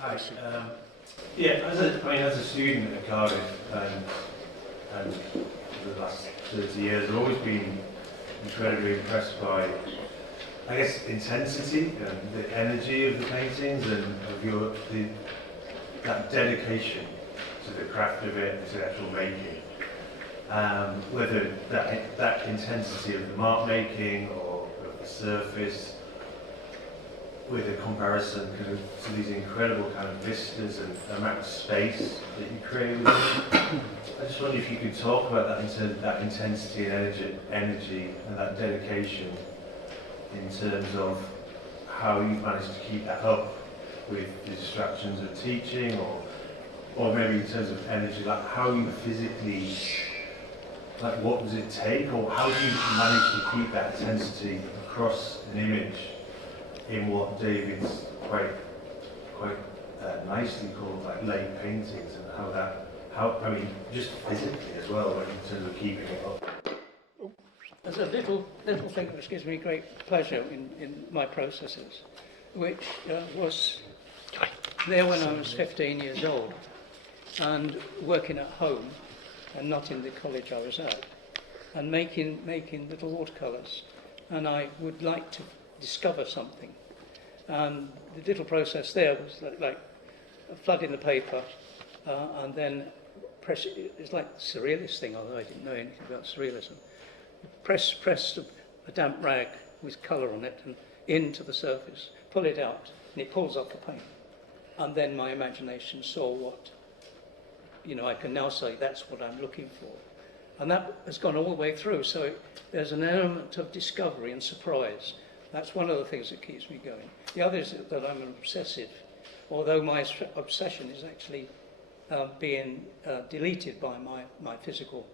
Hi. Yeah, as a student at Cardiff and for the last 30 years, I've always been incredibly impressed by, I guess, intensity and the energy of the paintings and of that dedication to the craft of it, to the actual making. Whether that intensity of the mark making or of the surface, with a comparison to these incredible kind of vistas and the amount of space that you create with it. I just wonder if you could talk about that in terms of that intensity and energy and that dedication in terms of how you've managed to keep that up with the distractions of teaching, or maybe in terms of energy, like how you physically, like what does it take, or how do you manage to keep that intensity across an image in what David's quite nicely called like late paintings, and how just physically as well, like, in terms of keeping it up. There's a little thing which gives me great pleasure in my processes, which was there when I was 15 years old and working at home and not in the college I was at, and making little watercolours, and I would like to discover something. And the little process there was like flooding the paper and then press it. It's like the surrealist thing, although I didn't know anything about surrealism. Press a damp rag with colour on it and into the surface, pull it out, and it pulls off the paint. And then my imagination saw what, I can now say that's what I'm looking for. And that has gone all the way through, so there's an element of discovery and surprise. That's one of the things that keeps me going. The other is that I'm an obsessive, although my obsession is actually being deleted by my physical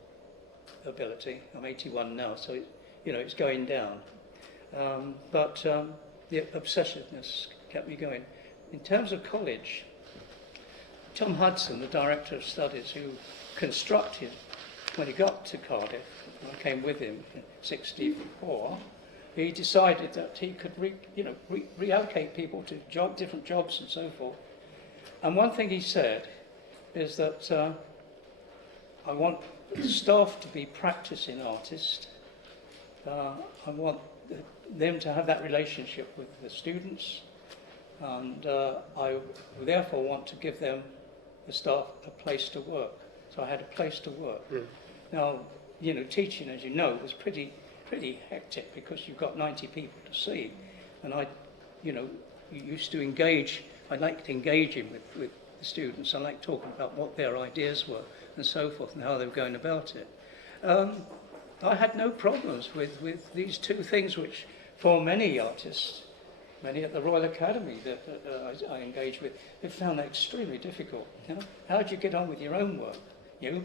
ability. I'm 81 now, so it's going down. But the obsessiveness kept me going. In terms of college, Tom Hudson, the director of studies, who constructed, when he got to Cardiff, I came with him in '64, he decided that he could reallocate people to different jobs and so forth. And one thing he said is that I want staff to be practicing artists. I want them to have that relationship with the students, and I therefore want to give them, the staff, a place to work. So I had a place to work. Now, teaching, as you know, was pretty hectic because you've got 90 people to see, and you used to engage. I liked engaging with the students. I liked talking about what their ideas were and so forth and how they were going about it. I had no problems with these two things, which for many artists, many at the Royal Academy that I engage with, they found that extremely difficult. How do you get on with your own work? You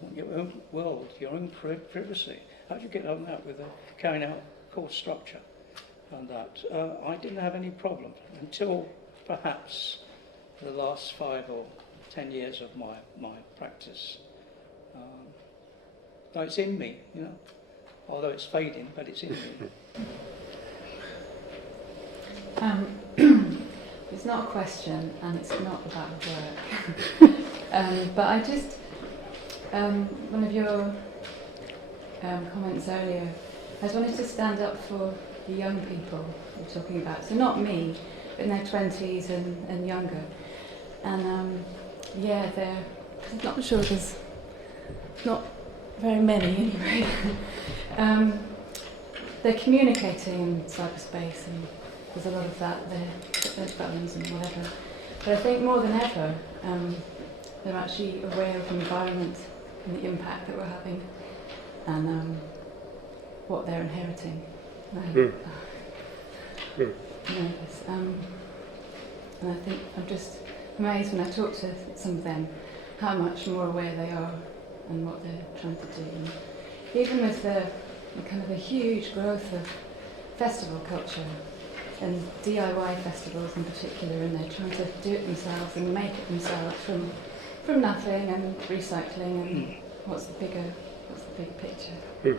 want your own world, your own privacy. How do you get on that with carrying out course structure and that? I didn't have any problem until perhaps the last 5 or 10 years of my practice. So it's in me, although it's fading, but it's in me. It's not a question and it's not about work. But I just, one of your comments earlier, I just wanted to stand up for the young people you're talking about. So not me, but in their 20s and younger. And I'm not sure there's not very many anyway. They're communicating in cyberspace, and there's a lot of that there, there's phones and whatever. But I think more than ever, they're actually aware of the environment and the impact that we're having, and what they're inheriting. And I think I'm just amazed when I talk to some of them how much more aware they are and what they're trying to do. And even with the kind of the huge growth of festival culture, and DIY festivals in particular, and they're trying to do it themselves and make it themselves from nothing and recycling and what's the bigger picture.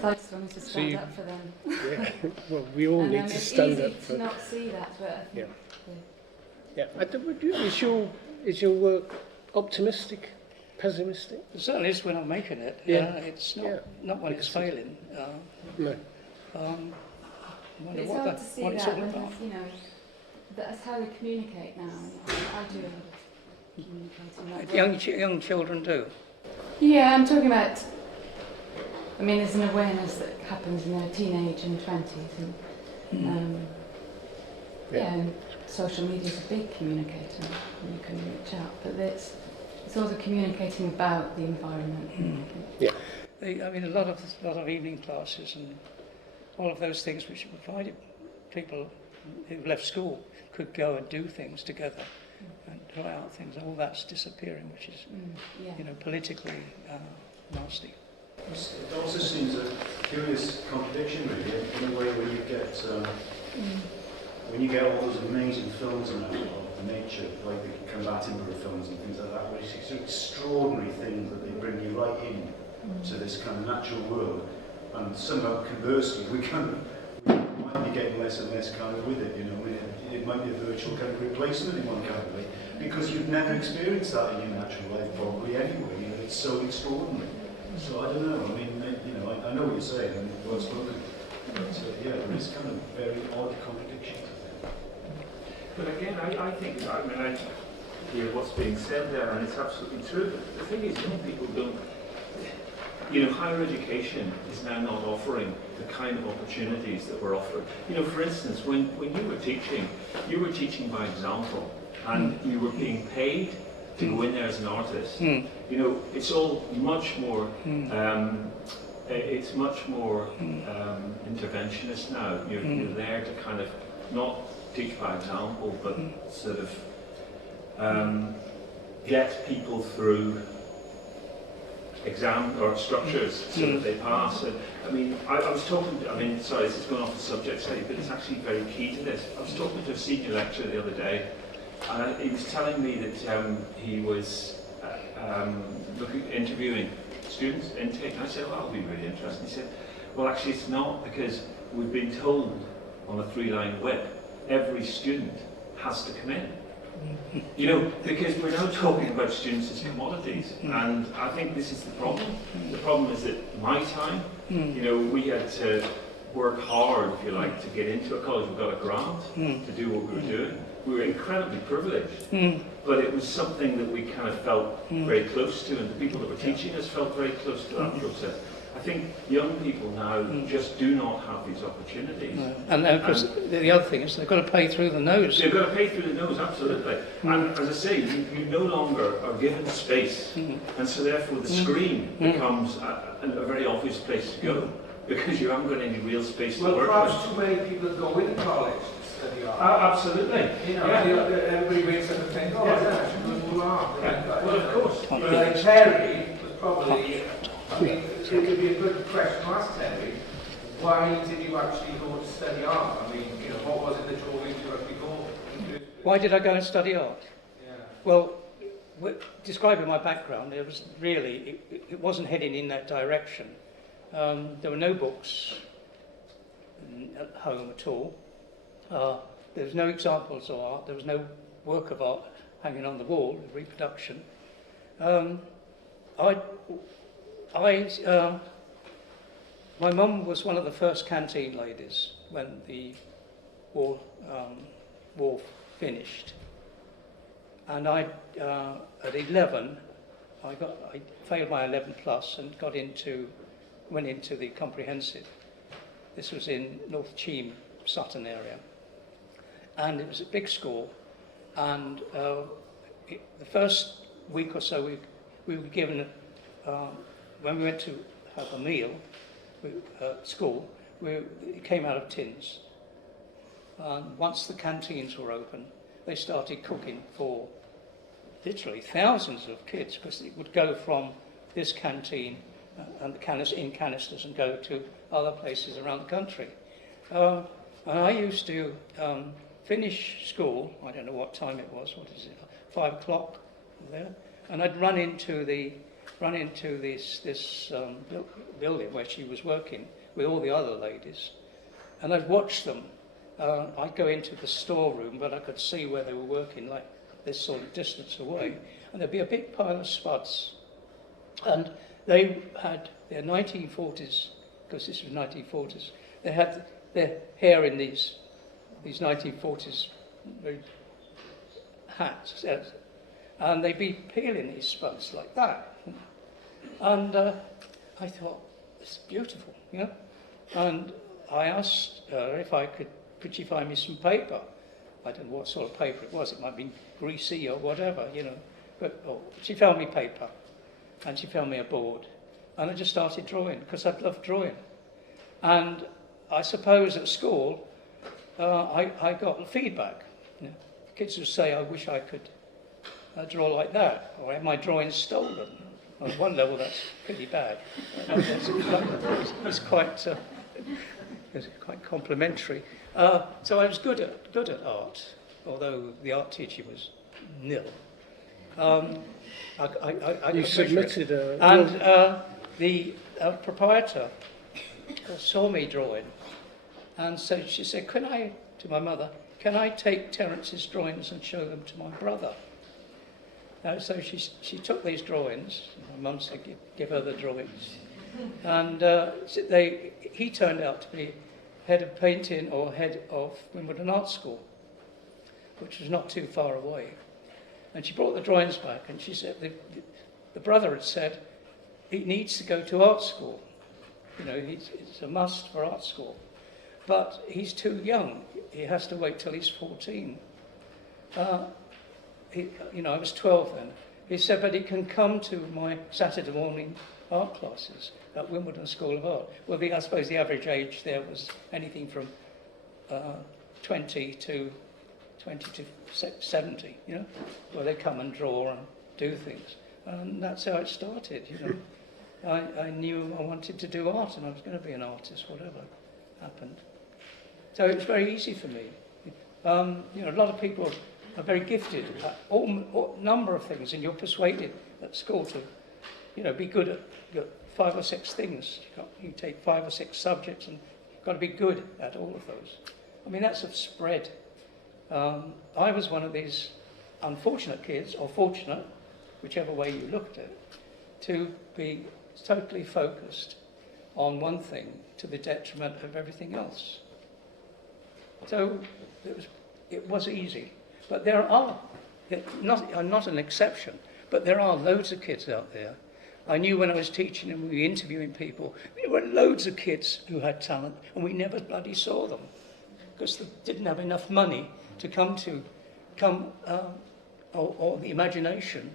So I just wanted to stand up for them. Yeah. Well, we all And need to stand up it's for. easy to not see that, but I think Yeah. Is your work optimistic, pessimistic? It certainly is when I'm making it. Yeah. It's not, Yeah. not when it's failing. No. I wonder it's what hard that, to see what it's that all when about. there's, you know, that's how they communicate now. I do a lot of communicating. Young children do. Yeah, I'm talking about. I mean, there's an awareness that happens in their teenage and 20s, and and social media is a big communicator, and you can reach out. But it's also communicating about the environment. Yeah. I mean, a lot of evening classes and all of those things which provided people who left school could go and do things together and try out things. All that's disappearing, which is, you know, politically nasty. It also seems a curious contradiction, really, in a way where you get when you get all those amazing films now of nature, like the Combattimber films and things like that, where you see some extraordinary things that they bring you right in to this kind of natural world, and somehow conversely we might be getting less and less kind of with it, you know. I mean, it might be a virtual kind of replacement in one kind of way, because you've never experienced that in your natural life probably anyway. You know, it's so extraordinary. So I don't know. I mean, you know, I know what you're saying, and well spoken. But yeah, there is kind of very odd contradictions. But again, I think, I mean, I hear what's being said there, and it's absolutely true. But the thing is, young people don't, you know, higher education is now not offering the kind of opportunities that were offered. You know, for instance, when you were teaching by example, and you were being paid to go in there as an artist. You know, it's all much more, it's much more interventionist now. You're there to kind of not teach by example, but sort of get people through exam or structures so that they pass. And I mean, I was talking to, I mean, sorry, this is going off the subject slightly, but it's actually very key to this. I was talking to a senior lecturer the other day, and he was telling me that he was interviewing students, intake, and I said, well, that'll be really interesting. He said, well, actually it's not, because we've been told on a 3-line whip, every student has to come in. You know, because we're now talking about students as commodities, and I think this is the problem. The problem is that my time, you know, we had to work hard, if you like, to get into a college. We got a grant to do what we were doing. We were incredibly privileged, but it was something that we kind of felt very close to, and the people that were teaching us felt very close to that process. I think young people now just do not have these opportunities. No. And then, of course, the other thing is they've got to pay through the nose. They've got to pay through the nose, absolutely. And as I say, you no longer are given space, and so therefore the screen becomes a very obvious place to go, because you haven't got any real space to work with. Well, perhaps too many people go in college to study art. Absolutely. You know, everybody wakes up and thinks, oh, I should do art. Well, of course. But like Terry was probably, I mean, it would be a good question to ask Terry, why did you actually go to study art? I mean, you know, what was it that drove you to it before? Why did I go and study art? Yeah. Well, describing my background, it was really, it wasn't heading in that direction. There were no books at home at all. There was no examples of art. There was no work of art hanging on the wall, of reproduction. My mum was one of the first canteen ladies when the war finished, and at 11, I failed my 11 plus and went into the comprehensive. This was in North Cheam, Sutton area, and it was a big school. And the first week or so, we were given when we went to have a meal at school. It came out of tins. And once the canteens were open, they started cooking for literally thousands of kids, because it would go from this canteen and in canisters and go to other places around the country. And I used to finish school, I don't know what time it was, what is it, 5 o'clock there, and I'd run into this building where she was working with all the other ladies, and I'd watch them. I'd go into the storeroom, but I could see where they were working, like this sort of distance away, and there'd be a big pile of spuds. And they had their 1940s, because this was 1940s, they had their hair in these 1940s hats, and they'd be peeling these spuds like that. And I thought, it's beautiful, you know? And I asked her if I could she find me some paper? I don't know what sort of paper it was, it might be greasy or whatever, you know. But she found me paper, and she found me a board. And I just started drawing, because I'd loved drawing. And I suppose at school, I got feedback. You know, kids would say, I wish I could draw like that, or have my drawings stolen. On one level, that's pretty bad. It's quite complimentary. So I was good at art, although the art teaching was nil. You submitted a... And the proprietor saw me drawing, and so she said, to my mother, can I take Terence's drawings and show them to my brother? So she took these drawings, my mum said, give her the drawings, and he turned out to be head of painting or head of Wimbledon Art School, which was not too far away. And she brought the drawings back, and she said, the brother had said, he needs to go to art school. You know, it's a must for art school. But he's too young. He has to wait till he's 14. I was 12 then. He said, but he can come to my Saturday morning art classes at Wimbledon School of Art. Well, I suppose the average age there was anything from 20 to 70, you know, where they come and draw and do things. And that's how it started, you know. I knew I wanted to do art and I was going to be an artist, whatever happened. So it was very easy for me. You know, a lot of people are very gifted at all number of things, and you're persuaded at school to, you know, be good at 5 or 6 things. You take 5 or 6 subjects, and you've got to be good at all of those. I mean, that's a spread. I was one of these unfortunate kids, or fortunate, whichever way you looked at it, to be totally focused on one thing to the detriment of everything else. So it was easy. But there are, I'm not an exception, but there are loads of kids out there. I knew when I was teaching and we were interviewing people, there were loads of kids who had talent and we never bloody saw them because they didn't have enough money to or the imagination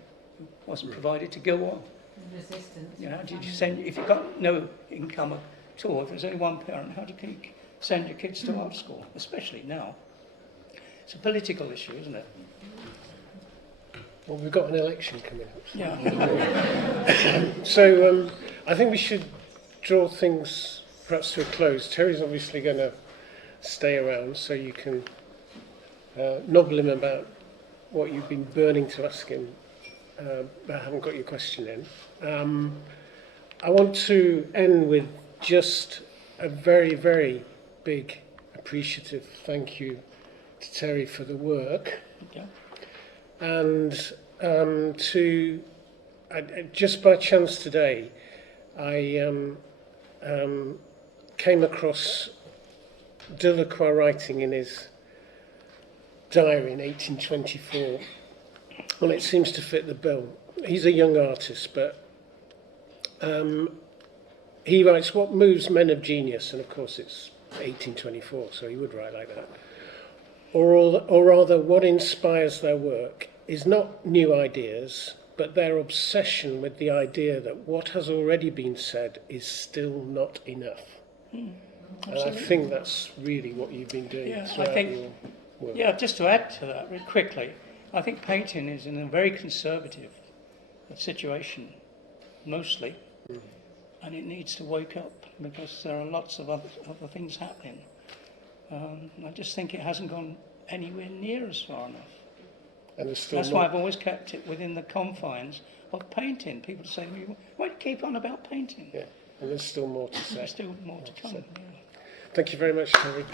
wasn't provided to go on. Resistance. You know, how did you send, if you've got no income at all, if there's only one parent, how do you send your kids to art school, especially now? It's a political issue, isn't it? Well, we've got an election coming up. Yeah. So I think we should draw things perhaps to a close. Terry's obviously going to stay around so you can nobble him about what you've been burning to ask him, but haven't got your question in. I want to end with just a very, very big appreciative thank you to Terry for the work. Yeah. And just by chance today, I came across Delacroix writing in his diary in 1824. Well, it seems to fit the bill. He's a young artist, but he writes, "What moves men of genius?" And of course it's 1824, so he would write like that. Or rather, what inspires their work is not new ideas, but their obsession with the idea that what has already been said is still not enough. And I think that's really what you've been doing throughout your work. Yeah, just to add to that really quickly, I think painting is in a very conservative situation, mostly, and it needs to wake up because there are lots of other things happening. I just think it hasn't gone anywhere near as far enough. And there's still That's more. why I've always kept it within the confines of painting. People say to me, why do you keep on about painting? Yeah, and there's still more to say. There's still more to come. Yeah. Thank you very much, Terry.